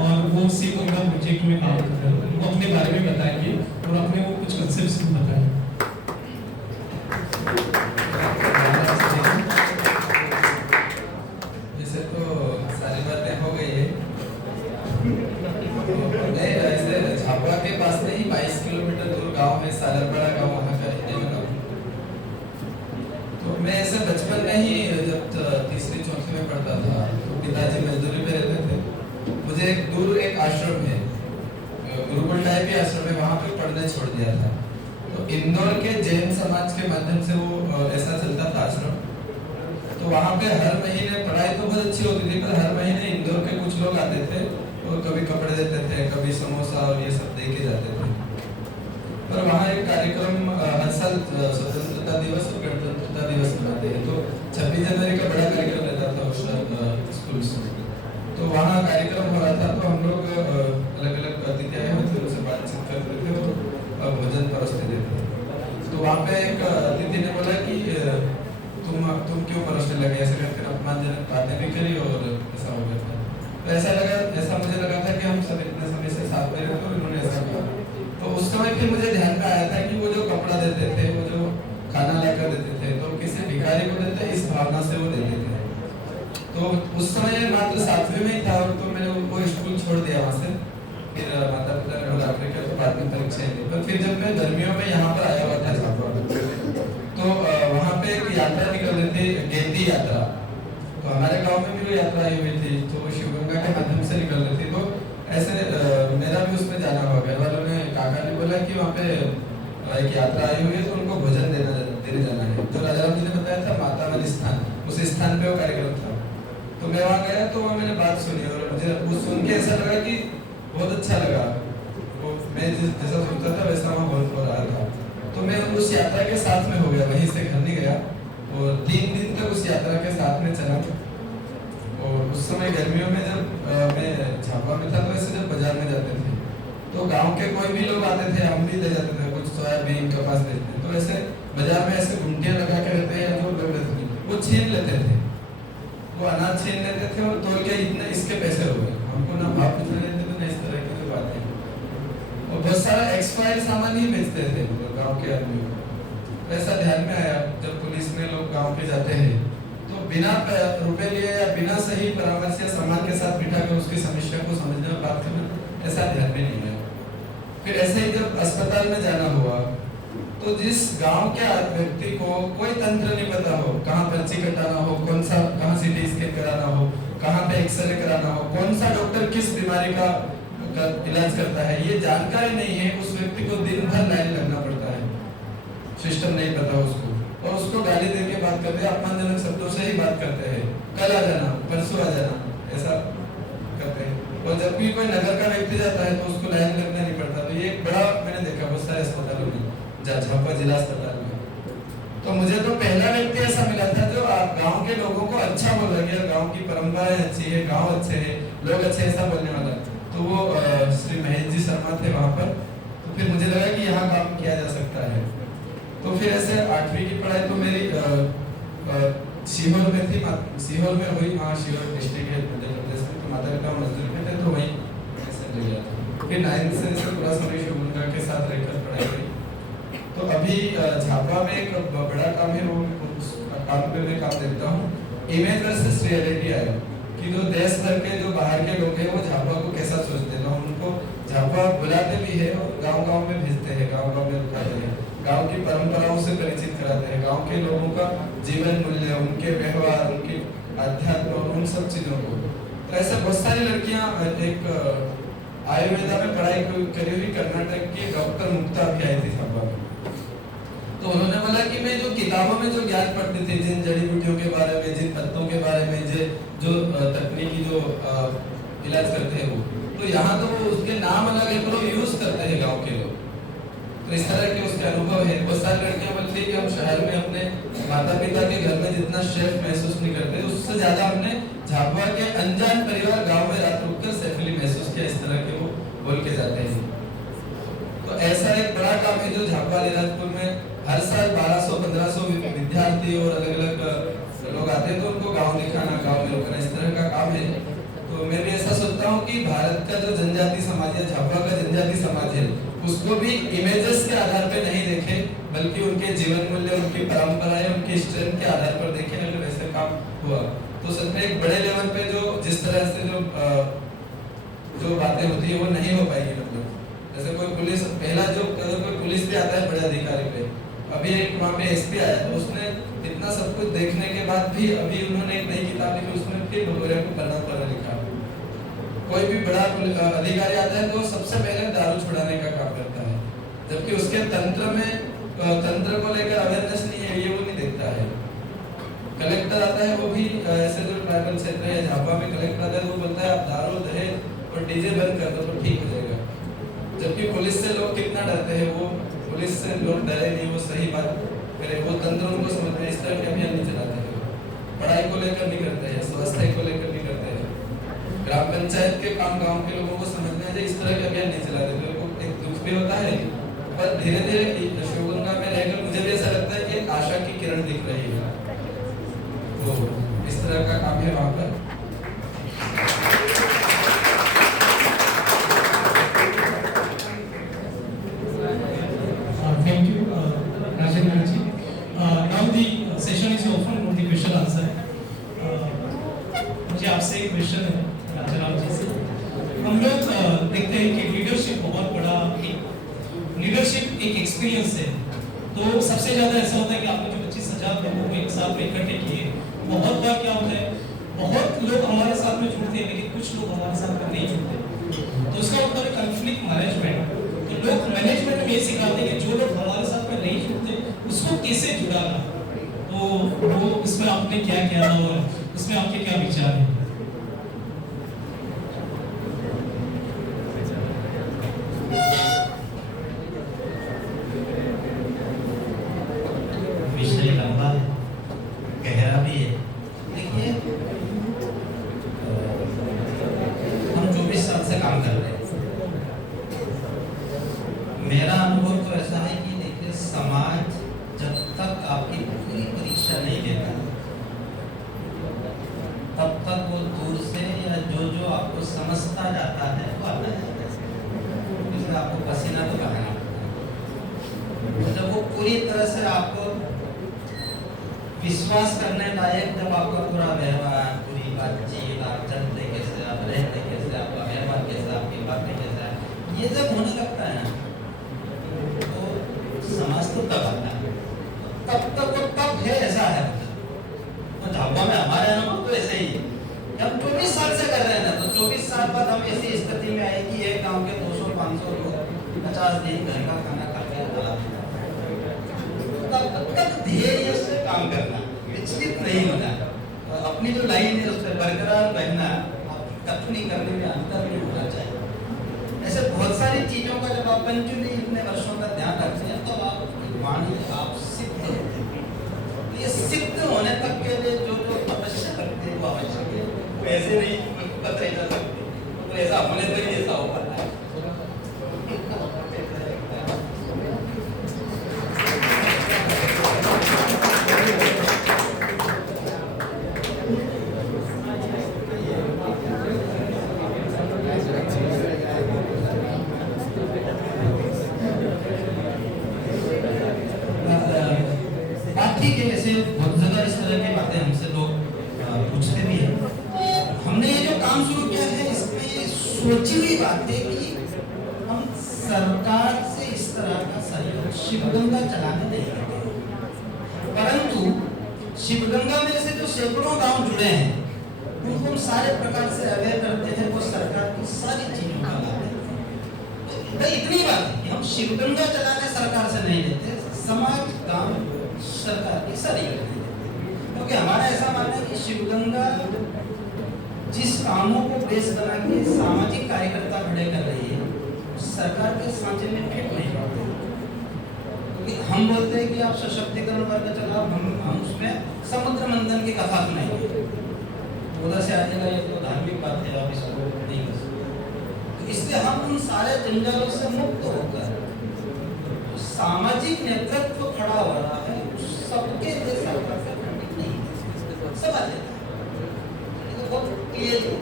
और वो सिर्फ उनका प्रोजेक्ट में काम कर रहे हैं। वो अपने बारे में बताएंगे और अपने वो कुछ कंसेप्ट बताएं। जैसे तो सारी बातें हो गई है। मैं ऐसे झाबुआ के पास में ही 22 किलोमीटर दूर गांव में सालरपाड़ा गांव, वहाँ का रहने वाला हूँ। तो मैं ऐसे बचपन में ही जब तीसरी चौथी में पढ़ता था तो पिताजी मजदूरी पे रहते थे। मुझे एक दूर एक आश्रम है, गुरुकुल टाइप ही आश्रम है, वहाँ पे पढ़ने छोड़ दिया था। तो इंदौर के जैन समाज के माध्यम से वो ऐसा चलता था आश्रम। तो वहाँ पे हर महीने पढ़ाई तो बहुत अच्छी होती थी, पर हर महीने इंदौर के कुछ लोग आते थे और कभी कपड़े देते थे, कभी समोसा और ये सब दे के जाते थे। पर वहाँ एक कार्यक्रम हर साल स्वतंत्रता दिवस और गणतंत्रता दिवस मनाते हैं। तो 26 जनवरी का बड़ा कार्यक्रम रहता था उस स्कूल से। तो वहाँ कार्यक्रम हो रहा था, तो हम लोग अलग अलग अतिथि आए हुए थे, उनसे बातचीत करते थे और भोजन परोसते थे। तो वहाँ पे एक अतिथि ने बोला कि तुम क्यों परोसने लगे, ऐसे करके अपमानजनक बातें भी करी और ऐसा हो गया था। तो ऐसा मुझे लगा था कि हम सब इतने समय से साथ में रहते, उन्होंने ऐसा कहा। तो उस समय फिर मुझे ध्यान में आया था कि वो जो कपड़ा देते थे, वो जो खाना लेकर देते थे, तो किसी भिखारी को देते इस भावना से वो देते थे। तो उस समय मात्र 7वीं में ही था, तो मैंने वो स्कूल छोड़ दिया वहाँ से। फिर माता पिता ने बोला आखिर तो बाद में परीक्षाएं दी। पर फिर जब मैं गर्मियों में यहाँ पर आया हुआ था झाबुआ तो वहाँ पे एक यात्रा निकल रही थी, गेंदी यात्रा। तो हमारे गांव में भी वो यात्रा आई हुई थी, तो वो शिवगंगा के माध्यम से निकल रही थी। तो ऐसे मेरा भी उसमें जाना हुआ। घर वालों ने, काका ने बोला कि वहाँ पे एक यात्रा आई हुई है तो उनको भोजन देने जाना है। तो राजा राम जी ने बताया था माता वाली स्थान, उस स्थान पे वो कार्यक्रम था। तो मैं वहाँ गया तो मैंने बात सुनी और मुझे वो सुन के ऐसा लगा कि बहुत अच्छा लगा। वो मैं जैसा सोचता था वैसा वहाँ बहुत हो रहा था। तो मैं उस यात्रा के साथ में हो गया, वहीं से घर नहीं गया और 3 दिन तक उस यात्रा के साथ में चला। और उस समय गर्मियों में जब मैं झाबुआ में था तो ऐसे जब बाजार में जाते थे तो गांव के कोई भी लोग आते थे, हम भी ले जाते थे कुछ सोयाबीन कपास बेचते। तो ऐसे बाजार में ऐसे घुंटियां लगा के रहते हैं जो लोग रहते थे, वो छीन लेते थे, वो अनाज छीन लेते थे और तोल के इतने इसके पैसे हो गए। हमको ना भाव पूछने देते थे ना इस तरह की जो बातें। और बहुत सारा एक्सपायर्ड सामान ही बेचते थे गाँव के आदमी। ऐसा ध्यान में आया जब पुलिस में लोग गाँव के जाते हैं तो बिना रुपए लिए या बिना सही परामर्श या सम्मान के साथ बिठा कर उसकी समस्या को समझने और बात करना, ऐसा ध्यान में नहीं आया। फिर ऐसे ही जब अस्पताल में जाना हुआ तो जिस गांव के व्यक्ति को कोई तंत्र नहीं पता हो, कहाँ पर्ची कटाना हो, कौन सा कहाँ सीटी स्कैन कराना हो, कहाँ पे एक्सरे कराना हो, कौन सा डॉक्टर किस बीमारी का इलाज करता है, ये जानकारी नहीं है। उस व्यक्ति को दिन भर लाइन लगना पड़ता है, सिस्टम नहीं पता उसको, और उसको गाली दे के बात करते हैं, अपमानजनक शब्दों से ही बात करते हैं, कल आ जाना, परसों आ जाना, ऐसा करते हैं। और जब भी कोई नगर का व्यक्ति जाता है तो उसको लाइन लगना नहीं पड़ता। तो ये बड़ा मैंने देखा बहुत सारे अस्पतालों में, झाबुआ जिला अस्पताल में। तो मुझे तो पहला व्यक्ति ऐसा मिला था जो गांव के लोगों को अच्छा बोल रहा है, गांव की परंपराएं अच्छी है, गांव अच्छे है, लोग अच्छे, ऐसा बोलने वाला। तो वो श्री महेश जी शर्मा थे वहाँ पर। तो फिर मुझे लगा कि यहाँ काम किया जा सकता है। तो फिर ऐसे 8वीं की पढ़ाई तो मेरी सीहोर में थी, सीहोर में हुई, वहाँ सीहोर डिस्ट्रिक्ट है मध्य प्रदेश में। तो माता पिता मजदूर में थे तो वहीं ऐसे ले गया था। फिर 9th से पूरा समय शिवगंगा के साथ रहकर पढ़ाई करी। तो अभी झाबुआ में एक बड़ा काम है, वो काम पे मैं काम देखता हूँ, इमेज वर्सेस रियलिटी आया कि जो देश भर के जो बाहर के लोग हैं वो झाबुआ को कैसा सोचते हैं। तो उनको झाबुआ बुलाते भी है और गांव-गांव में भेजते हैं, गांव-गांव में रुकाते हैं, गांव की परंपराओं से परिचित कराते हैं, गांव के लोगों का जीवन मूल्य, उनके व्यवहार, उनके अध्यात्म और उन सब चीजों को। तो ऐसे बहुत सारी लड़कियां, एक आयुर्वेदा में पढ़ाई करी हुई कर्नाटक की डॉक्टर मुक्ता भी आई थी झाबुआ में। तो उन्होंने बोला कि मैं जो किताबों में जो ज्ञान पढ़ती थी, जिन जड़ी बूटियों के बारे में, जिन पत्तों के बारे में, जो तकनीकी जो इलाज करते हैं वो, तो यहाँ तो वो उसके नाम अलग है, पर वो यूज करते हैं गाँव के लोग। तो इस तरह के उसके अनुभव है। बहुत सारी लड़कियां बोलती है कि हम शहर में अपने माता पिता के घर में जितना सेफ महसूस नहीं करते, उससे ज्यादा हमने झाबुआ के अनजान परिवार गांव में रात रुककर सेफली महसूस किया। इस तरह के वो बोल के जाते हैं। तो ऐसा एक बड़ा काम है जो झाबुआ अलीराजपुर में हर साल 1200-1500 विद्यार्थी और अलग अलग लोग आते हैं तो उनको गाँव दिखाना, गाँव में रुकना, इस तरह का काम है। तो मैं भी ऐसा सोचता हूँ कि भारत का जो जनजाति समाज है, झाबुआ का जनजाति समाज है, उसको भी इमेजेस के आधार पे नहीं देखे, बल्कि उनके जीवन मूल्य, उनकी परंपराएं, उनकी स्ट्रेंथ के आधार पर देखें। अगर वैसे काम हुआ तो सच में एक बड़े लेवल पे जो जिस तरह से जो बातें होती है वो नहीं हो पाएगी। मतलब जैसे कोई पुलिस, पहला जो कोई पुलिस पे आता है बड़े अधिकारी पे, अभी एक वहाँ पे एसपी आया तो उसने इतना सब कुछ देखने के बाद भी अभी उन्होंने एक नई किताब लिखी, उसमें फिर भगोरिया को पढ़ना पड़ा लिखा। कोई भी बड़ा अधिकारी आता है तो सबसे पहले दारू छुड़ाने का काम करता है, जबकि उसके तंत्र को लेकर अवेयरनेस नहीं है, ये वो नहीं देखता है। कलेक्टर आता है, वो भी ऐसे जो ट्राइबल क्षेत्र है झाबुआ में कलेक्टर आता है तो वो बोलता है आप दारू, दहेज और डीजे बंद कर दो तो ठीक हो जाएगा। जबकि पुलिस से लोग कितना डरते हैं, वो पुलिस से लोग डरे नहीं, वो सही बात करे, वो तंत्र उनको समझ में इस तरह के अभियान नहीं चलाते हैं। पढ़ाई को लेकर नहीं करते हैं, स्वास्थ्य को लेकर नहीं करते हैं, ग्राम पंचायत के काम गांव के लोगों को समझ में आ जाए, इस तरह के अभियान नहीं चलाते। मेरे को एक दुख भी होता है, पर धीरे धीरे शिवगंगा में रहकर मुझे भी ऐसा लगता है कि एक आशा की किरण दिख रही है। तो इस तरह का काम है वहाँ पर। Thank you, Rajendra ji. Now the session is open for the question answer. मुझे आपसे एक क्वेश्चन है राजाराम जी से। हम लोग देखते हैं कि लीडरशिप बहुत बड़ा लीडरशिप एक एक्सपीरियंस है। तो सबसे ज्यादा ऐसा होता है कि आपने जो 25,000 लोगों को एक साथ में इकट्ठे किए, बहुत बार क्या होता है, बहुत लोग हमारे साथ में जुड़ते हैं लेकिन कुछ लोग हमारे साथ में नहीं जुड़ते। तो इसका मतलब है कॉन्फ्लिक्ट मैनेजमेंट। तो लोग मैनेजमेंट में ये सिखाते हैं कि जो लोग हमारे साथ में नहीं जुड़ते उसको कैसे जुड़ाना। तो वो इसमें आपने क्या किया था और इसमें आपके क्या विचार हैं? विषय लंबा है, गहरा भी है। देखिए, हम 24 साल से काम कर रहे हैं। मेरा अनुभव तो ऐसा है कि देखिए, समाज जब तक आपकी पूरी परीक्षा नहीं लेता तब तक वो दूर से या जो आपको समझता जाता है वो आता जाता है, इसलिए आपको पसीना तो बहाना पड़ता है। जब वो पूरी तरह से आपको विश्वास करने लायक, जब आपका पूरा व्यवहार, पूरी बातचीत, आप चलते कैसे, आप रहते कैसे, आपका व्यवहार कैसे, आपकी बातें कैसे, ये जब होने लगता है ना, तो समाज तो तब आता है। तब तक वो तब है, ऐसा है। तो झाबुआ में हमारे अनुभव तो ऐसे ही है। हम 24 साल से कर रहे हैं ना, तो 24 साल बाद हम ऐसी स्थिति में आए कि एक गांव के 200-500 लोग 50 दिन घर का खाना खाते हैं। तब तक धैर्य से काम करना, विचलित नहीं होना, अपनी जो लाइन है उस पर बरकरार रहना, कथनी करने में अंतर नहीं होना चाहिए। ऐसे बहुत सारी चीजों का जब आप कंटिन्यू इतने वर्षों का ध्यान रखते हैं तो आप वाणी आप सिद्ध होते हैं। तो ये सिद्ध होने तक के लिए जो तपस्या करते हैं वो आवश्यक है। वो ऐसे नहीं पता ही जा सकते, तो ऐसा होने पर ही ऐसा हो पाता है। ठीक है, ऐसे बहुत ज्यादा इस तरह की बातें हमसे लोग पूछते भी हैं। हमने ये जो काम शुरू किया है इसमें सोची हुई बात है कि हम सरकार से इस तरह का सहयोग शिवगंगा चलाने नहीं देते, परंतु शिवगंगा में से जो सैकड़ों गांव जुड़े हैं उनको हम सारे प्रकार से अवेयर करते हैं, वो सरकार की सारी चीजों का लाभ देते हैं। तो इतनी बात है कि हम शिवगंगा चलाने सरकार से नहीं लेते, समाज गांव सरकार की सारी योजनाएं देते हैं। क्योंकि हमारा ऐसा मानना है कि शिवगंगा जिस कामों को बेस बना के सामाजिक कार्यकर्ता खड़े कर रही है, सरकार के सांचे में फिट नहीं पड़ते। क्योंकि हम बोलते हैं कि आप सशक्तिकरण वर्ग चलाओ, हम उसमें समुद्र मंथन की कथा सुनाएंगे, उधर से आ जाएगा ये तो धार्मिक बात है, आप इसको नहीं कर सकते। तो इसलिए हम उन सारे जंजालों से मुक्त होकर सामाजिक नेतृत्व खड़ा हो रहा है, सबके लिए सरकार से फंडिंग नहीं है, सब आ जाता है। तो बहुत क्लियर है।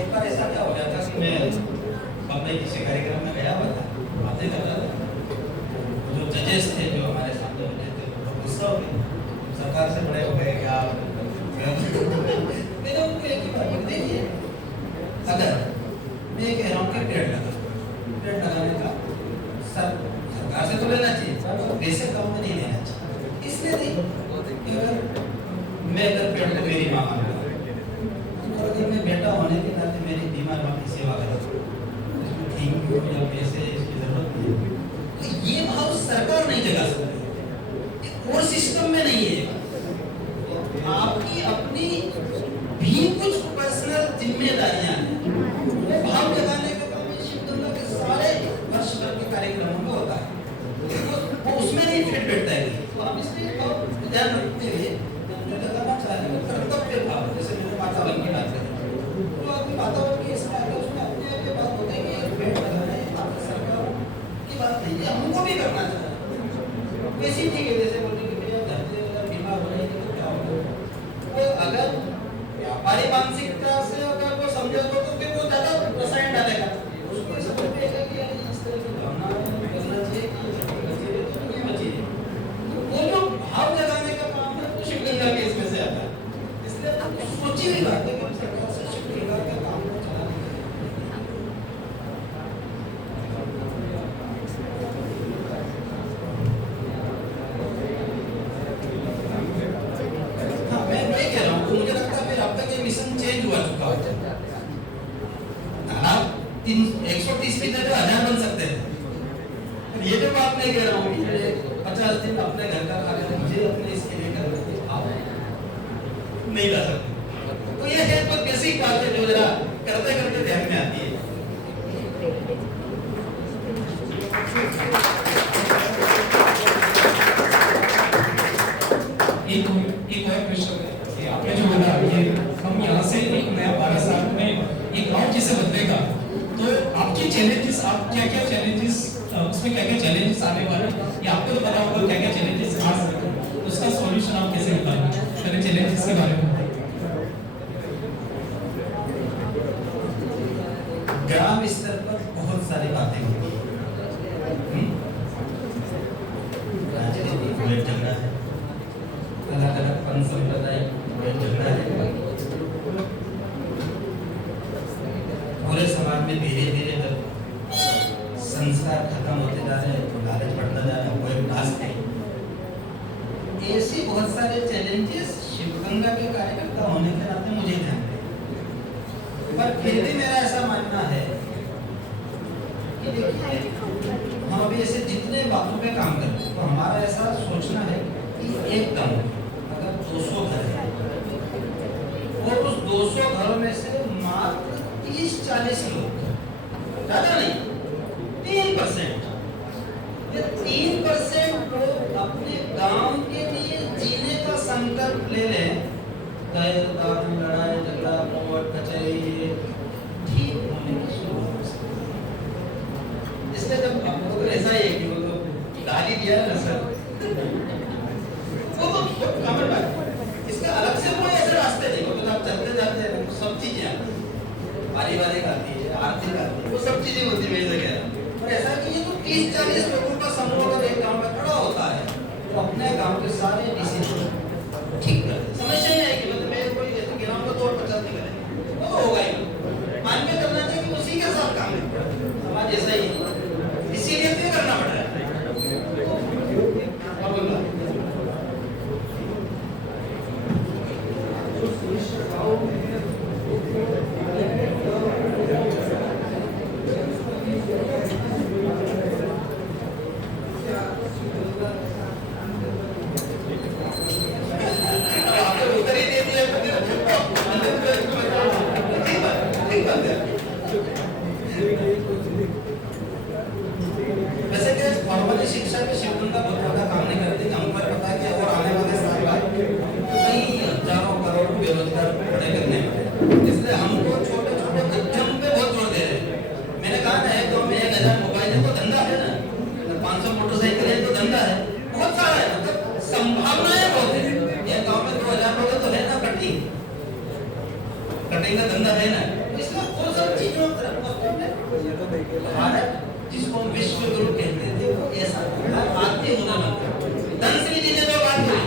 एक बार ऐसा क्या हो गया था कि मैं बम्बई किसी कार्यक्रम में गया हुआ था, बातें कर रहा था, जो जजेस थे जो हमारे सामने बैठे थे वो गुस्सा हो गए, सरकार से बड़े हो गए क्या। मैंने उनको एक ही बात देखिए, अगर मैं कह रहा हूँ कि पेड़ लगाने का सरकार से तो लेना चाहिए, पर वैसे काम में नहीं लेना चाहिए। इसलिए नहीं, अगर पेड़ को मेरी माँ मानता हूँ, और अगर मैं बेटा होने के नाते मेरी बीमार माँ की सेवा करूँ, उसमें थैंक यू या पैसे इसकी जरूरत नहीं, तो ये भाव सरकार नहीं जगा सकती, और सिस्टम में नहीं है। आपकी अपनी भी कुछ पर्सनल जिम्मेदारियां हैं, वो भाव जगाने का काम शिवगंगा के सारे वर्ष भर के कार्यक्रमों में होता है, वो उसमें नहीं फिट बैठता है। तो हम इसलिए ध्यान रखते हुए जगाना चाहते हैं कर्तव्य भाव, जैसे मैंने वातावरण की बात करी, तो आपकी वातावरण की इसमें आगे उसमें अपने आप ये बात होती है कि पेड़ लगाना है, आपकी सरकार की बात नहीं है, हमको भी करना चाहिए। वैसी ठीक है, जैसे बोलते कि भैया घर से अगर बीमार हो रही है तो क्या होगा, वो अगर व्यापारी मानसिकता से अगर वो समझे तो फिर वो ज्यादा रसायन डालेगा, उसको ऐसा लगेगा कि यार इस तरह की भावना करना चाहिए कि बचिए तो नहीं बचिए। तो वो जो भाव जगाने का काम है वो शिवगंगा के इसमें से आता है। इसलिए सोची हुई बात है कि सरकार से शिफ्ट लेकर के काम को चलाना है। हाँ, मैं कह रहा हूँ, तो मुझे लगता है फिर अब तक ये मिशन चेंज हुआ चुका होता। आप 130 भी तो 1000 बन सकते हैं। ये जो बात नहीं कह रहा हूँ कि 50 दिन अपने घर का खा लेना मुझे अपने इसके लिए करना है, आप नहीं ला सकते। तो ये है तो बेसिक बात है जो जरा करते करते ध्यान में आती है। एक और क्वेश्चन है कि आपने जो बोला कि हम यहाँ से एक नया 12 साल में एक गांव जैसे बदलेगा, तो आपके चैलेंजेस, आप क्या क्या चैलेंजेस, उसमें क्या क्या चैलेंजेस आने वाले हैं, या आपको तो पता होगा क्या क्या चैलेंजेस आ सकते हैं, उसका सॉल्यूशन आप कैसे निकालेंगे? पहले चैलेंजेस के बारे में। ग्राम स्तर पर बहुत सारी बातें होती हैं। राजनीति को एक झगड़ा है, अलग अलग पंथ संप्रदाय को एक झगड़ा है, पूरे समाज में धीरे धीरे जब संस्कार खत्म होते जा रहे हैं तो लालच बढ़ता जा रहा है, वो एक टास्क है। ऐसी बहुत सारे चैलेंजेस शिवगंगा के कार्यकर्ता होने के नाते मुझे ध्यान है, पर फिर भी मेरा ऐसा मानना है कि देखिए हम अभी ऐसे जितने बातों पे काम करते हैं तो हमारा ऐसा सोचना है कि एक गांव अगर 200 घर है और उस 200 घरों में से मात्र 30-40 लोग, ज्यादा नहीं, 3%, ये 3% लोग अपने गांव के लिए जीने का संकल्प ले लें, लड़ाई झगड़ा कोर्ट कचहरी ठीक होने की शुरुआत हो सकती है। इसलिए जब आपको तो ऐसा ही है कि वो तो गाली दिया ना सर, वो तो कॉमन बात है, इसका अलग से कोई ऐसे रास्ते नहीं, वो तो आप चलते जाते हैं तो सब चीजें आती है, पारिवारिक आती है, आर्थिक आती है, वो सब चीजें होती है। मैं कह रहा हूँ पर ऐसा कि ये तो 30-40 लोगों का समूह अगर एक गांव में खड़ा होता है तो अपने गांव के सारे डिसीजन ठीक कर दे। समस्या नहीं है कि मतलब मैं कोई जैसे गिराऊं तो और 50 नहीं करेंगे, वो तो होगा ही, मान के करना चाहिए कि उसी के साथ काम है, समाज ऐसा ही है, इसीलिए तो करना पड़ रहा है। और बोलना वैसे कि फॉर्मली शिक्षा में शिवगंगा बहुत बड़ा काम नहीं करती, हमको पता है कि और आने वाले साल बाद कई हजारों करोड़ बेरोजगार खड़े करने वाले, इसलिए हमको छोटे छोटे उद्यम पे बहुत जोर दे रहे हैं। मैंने कहा ना, एक गाँव में 1000 मोबाइल है तो धंधा है ना, 500 मोटरसाइकिल है तो धंधा है, बहुत सारा है, मतलब संभावनाएं बहुत है। एक गाँव में 2000 लोग तो है ना, कटिंग का धंधा है ना, इसलिए वो सब चीजों भारत जिसको हम विश्व गुरु कहते थे वो ऐसा आते होना बनता। धनश्री जी ने जो बात हुई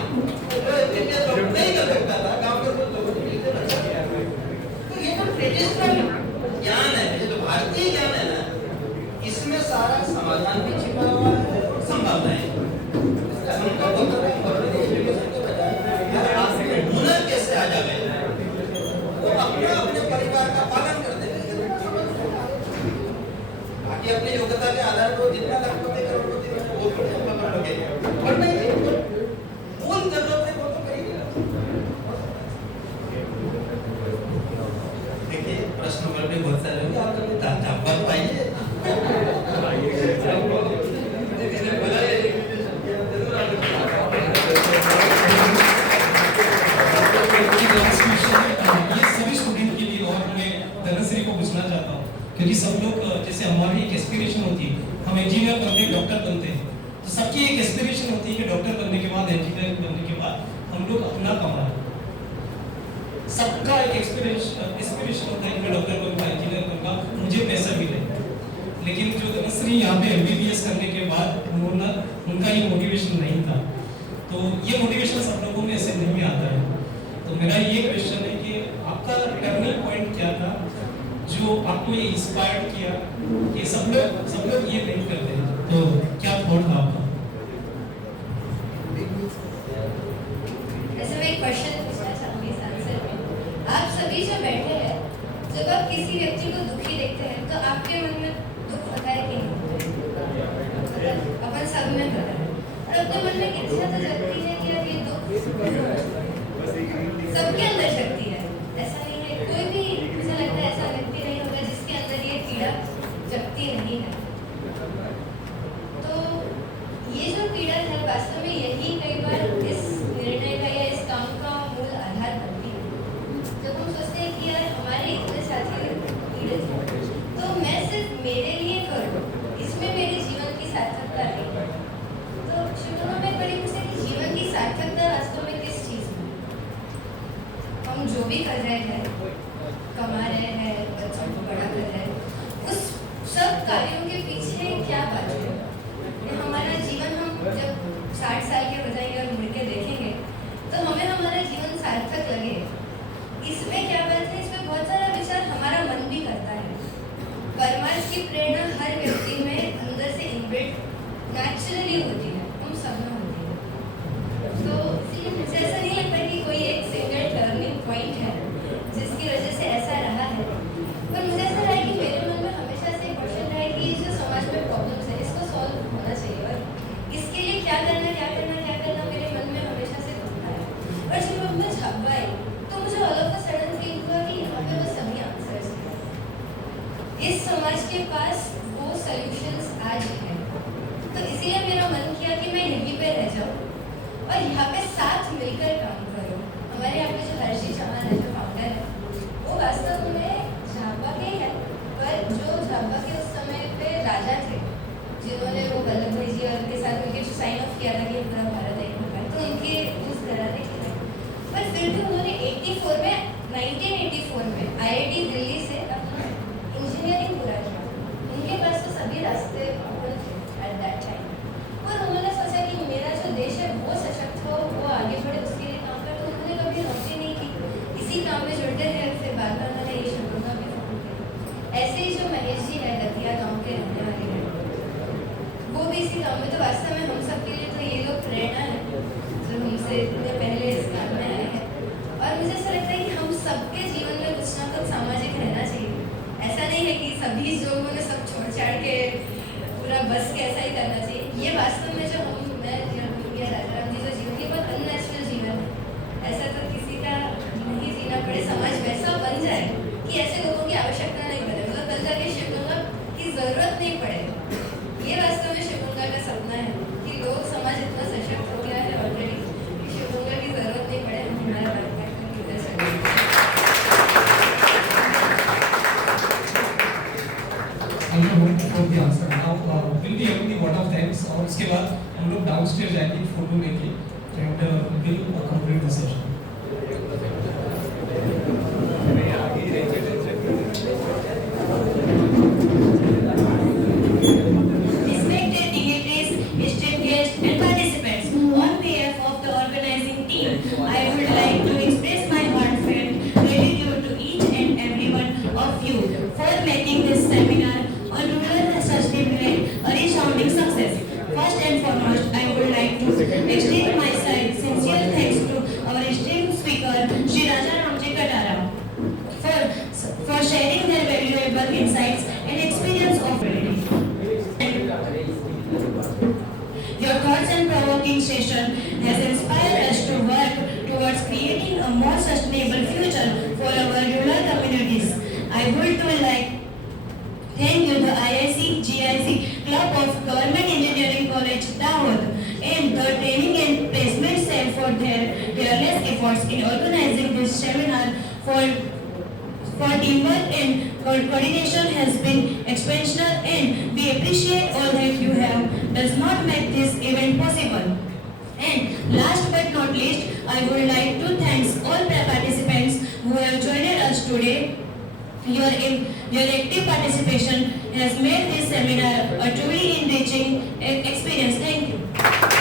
तो नहीं कर सकता था, गांव के कुछ लोगों को मिलते बचा। तो ये जो ट्रेडिशनल ज्ञान है, ये जो भारतीय ज्ञान है ना, इसमें सारा समाधान भी छिपा हुआ है और संभावनाएं। हमको हुनर कैसे आ जाए, वो अपने परिवार का पालन कर दे, बाकी अपनी योग्यता के आधार पर जितना लखपति करोड़पति बने वो थोड़े हम पकड़ लोगे, और नहीं मूल जरूरत है वो तो करेंगे। देखिए प्रश्न पर भी बहुत सारे होंगे, आप कभी जवाब पाइए। क्योंकि सब लोग जैसे हमारी एक एस्पिरेशन होती है, हम इंजीनियर बनते हैं, डॉक्टर बनते हैं, तो सबकी एक एस्पिरेशन होती है कि डॉक्टर बनने के बाद, इंजीनियर बनने के बाद हम लोग अपना कमाएं। सबका एक एस्पिरेशन होता है कि मैं डॉक्टर बनूंगा, इंजीनियर बनूंगा, मुझे पैसा मिले। लेकिन जो धनश्री यहाँ पे MBBS करने के बाद उनका ये मोटिवेशन नहीं था, तो ये मोटिवेशन सब लोगों में ऐसे नहीं आता है। तो तो मेरा ये क्वेश्चन है कि आपका टर्निंग पॉइंट क्या था जो आपको ये इंस्पायर किया कि सब लोग ये नहीं करते हैं, तो क्या थॉट था आपका? वैसे मैं एक क्वेश्चन पूछना चाहूंगी इस आंसर में। आप सभी जो बैठे हैं, जब आप किसी व्यक्ति को दुखी देखते हैं तो आपके मन में दुख होता है कि नहीं? अपन सब में होता है और अपने मन में इच्छा तो जगती है कि यार ये दुख सबके अंदर शक्ति है। ऐसा नहीं है, कोई भी मुझे लगता है ऐसा व्यक्ति नहीं होगा जिसके अंदर ये पीड़ा जगती नहीं है। तो ये जो पीड़ा है वास्तव में यही कई बार इस निर्णय का या इस काम का मूल आधार बनती है। जब हम सोचते हैं कि यार हमारे इतने साथी पीड़ित हैं तो मैं सिर्फ मेरे लिए करूँ, इसमें मेरे जीवन की सार्थकता नहीं। तो शुरू में बड़ी पूछे कि जीवन की सार्थकता वास्तव में किस चीज़ में? हम जो भी कर रहे हैं, कमा रहे हैं, बच्चों को बड़ा कर रहे हैं, उस सब कार्यों के पीछे क्या बात है? हमारा जीवन हम जब 60 साल के हो जाएंगे और मुड़ के देखेंगे तो हमें हमारा जीवन सार्थक लगे। इसमें क्या बात है? इसमें बहुत सारा विचार हमारा मन भी करता है। परमार्थ की प्रेरणा हर व्यक्ति में अंदर से इनबिल्ट नेचुरली होती है, हम सब में होती है। तो इसलिए मुझे ऐसा नहीं लगता कि कोई एक सिंगल टर्निंग पॉइंट है जिसकी वजह से ऐसा रहा है। पर मुझे ऐसा रहा है कि मेरे मन में हमेशा से एक क्वेश्चन रहा है कि ये जो समाज में प्रॉब्लम्स है इसको सॉल्व होना चाहिए और इसके लिए क्या करना मेरे मन में हमेशा से घूमता है। और जब मैं झापा आई तो मुझे all of a sudden feel हुआ कि यहाँ पे वो सभी आंसर्स हैं। इस समाज के पास वो सॉल्यूशंस आज हैं। तो इसीलिए मेरा मन किया कि मैं यहीं पे रह जाऊँ और यहाँ पे साथ मिलकर काम करूँ। हमारे यहाँ पे जो हर्षी चौहान है, जो फाउंडर है, वो वास्तव में झापा के हैं, पर जो झापा के उस समय पे राजा थे, जिन्होंने वो वल्लभ भाई जी और उनके साथ मिलकर जो साइन ऑफ किया था कि पूरा भारत एक होगा, तो उनके उस घराने के हैं। पर फिर भी उन्होंने 1984 में IIT दिल्ली से अपना इंजीनियरिंग पूरा किया। उनके पास तो सभी रास्ते ओपन थे एट दैट टाइम। और उन्होंने सोचा कि मेरा जो देश है वो सशक्त हो, वो आगे बढ़े, उसके लिए काम कर। तो उन्होंने कभी नौकरी नहीं की, इसी काम में जुड़ते हैं। फिर बाद में उन्होंने ये शब्दों भी फोन किया। ऐसे ही जो महेश जी है, दतिया गाँव के रहने वाले हैं, वो भी इसी काम में। तो वास्तव में हम सबके लिए तो ये लोग प्रेरणा है जो हमसे इतने पहले इस काम में आए हैं। और मुझे ऐसा लगता है कि हम सबके जीवन में कुछ ना कुछ सामाजिक रहना चाहिए। ऐसा नहीं है कि सभी लोगों ने सब छोड़ छाड़ के पूरा बस के ऐसा ही करना चाहिए। ये वास्तव में जो मैं या राजाराम जी जो जीवन, ये बहुत अननेचुरल जीवन है। ऐसा तो किसी का नहीं जीना पड़े, समाज वैसा बन जाए कि ऐसे लोगों की आवश्यकता नहीं पड़े, मतलब कल जाके शिवगंगा की जरूरत नहीं पड़े। ये वास्तव में शिवगंगा का सपना है कि लोग समाज इतना सशक्त हो गया है ऑलरेडी कि शिवगंगा की जरूरत नहीं पड़े, हम हमारा वर्क करके उधर चले। Answer now will be having the word of thanks और उसके बाद हम लोग डाउनस्टेयर जाएंगे फोटो लेके and will complete the session. Respected dignitaries, esteemed guests and participants, on behalf of the organizing team, I would like to express my heartfelt gratitude to each and every one of you for making this seminar on rural sustainability a resounding success. First and foremost, I would like to extend my sincere thanks to our esteemed speaker, Shri Rajaramji Katara, for sharing their valuable insights and experience of your thoughts and provoking session has inspired us to work towards creating a more sustainable future for our rural communities. I would like thank you the IIC GIC Club of Government Engineering College Dahod and the training and placement cell for their tireless efforts in organizing this seminar. For teamwork and coordination has been exceptional, and we appreciate all that you have does not make this event possible. And last but not least, I would like to thank all participants who have joined us today. Your active participation has made this seminar a truly enriching experience. Thank you.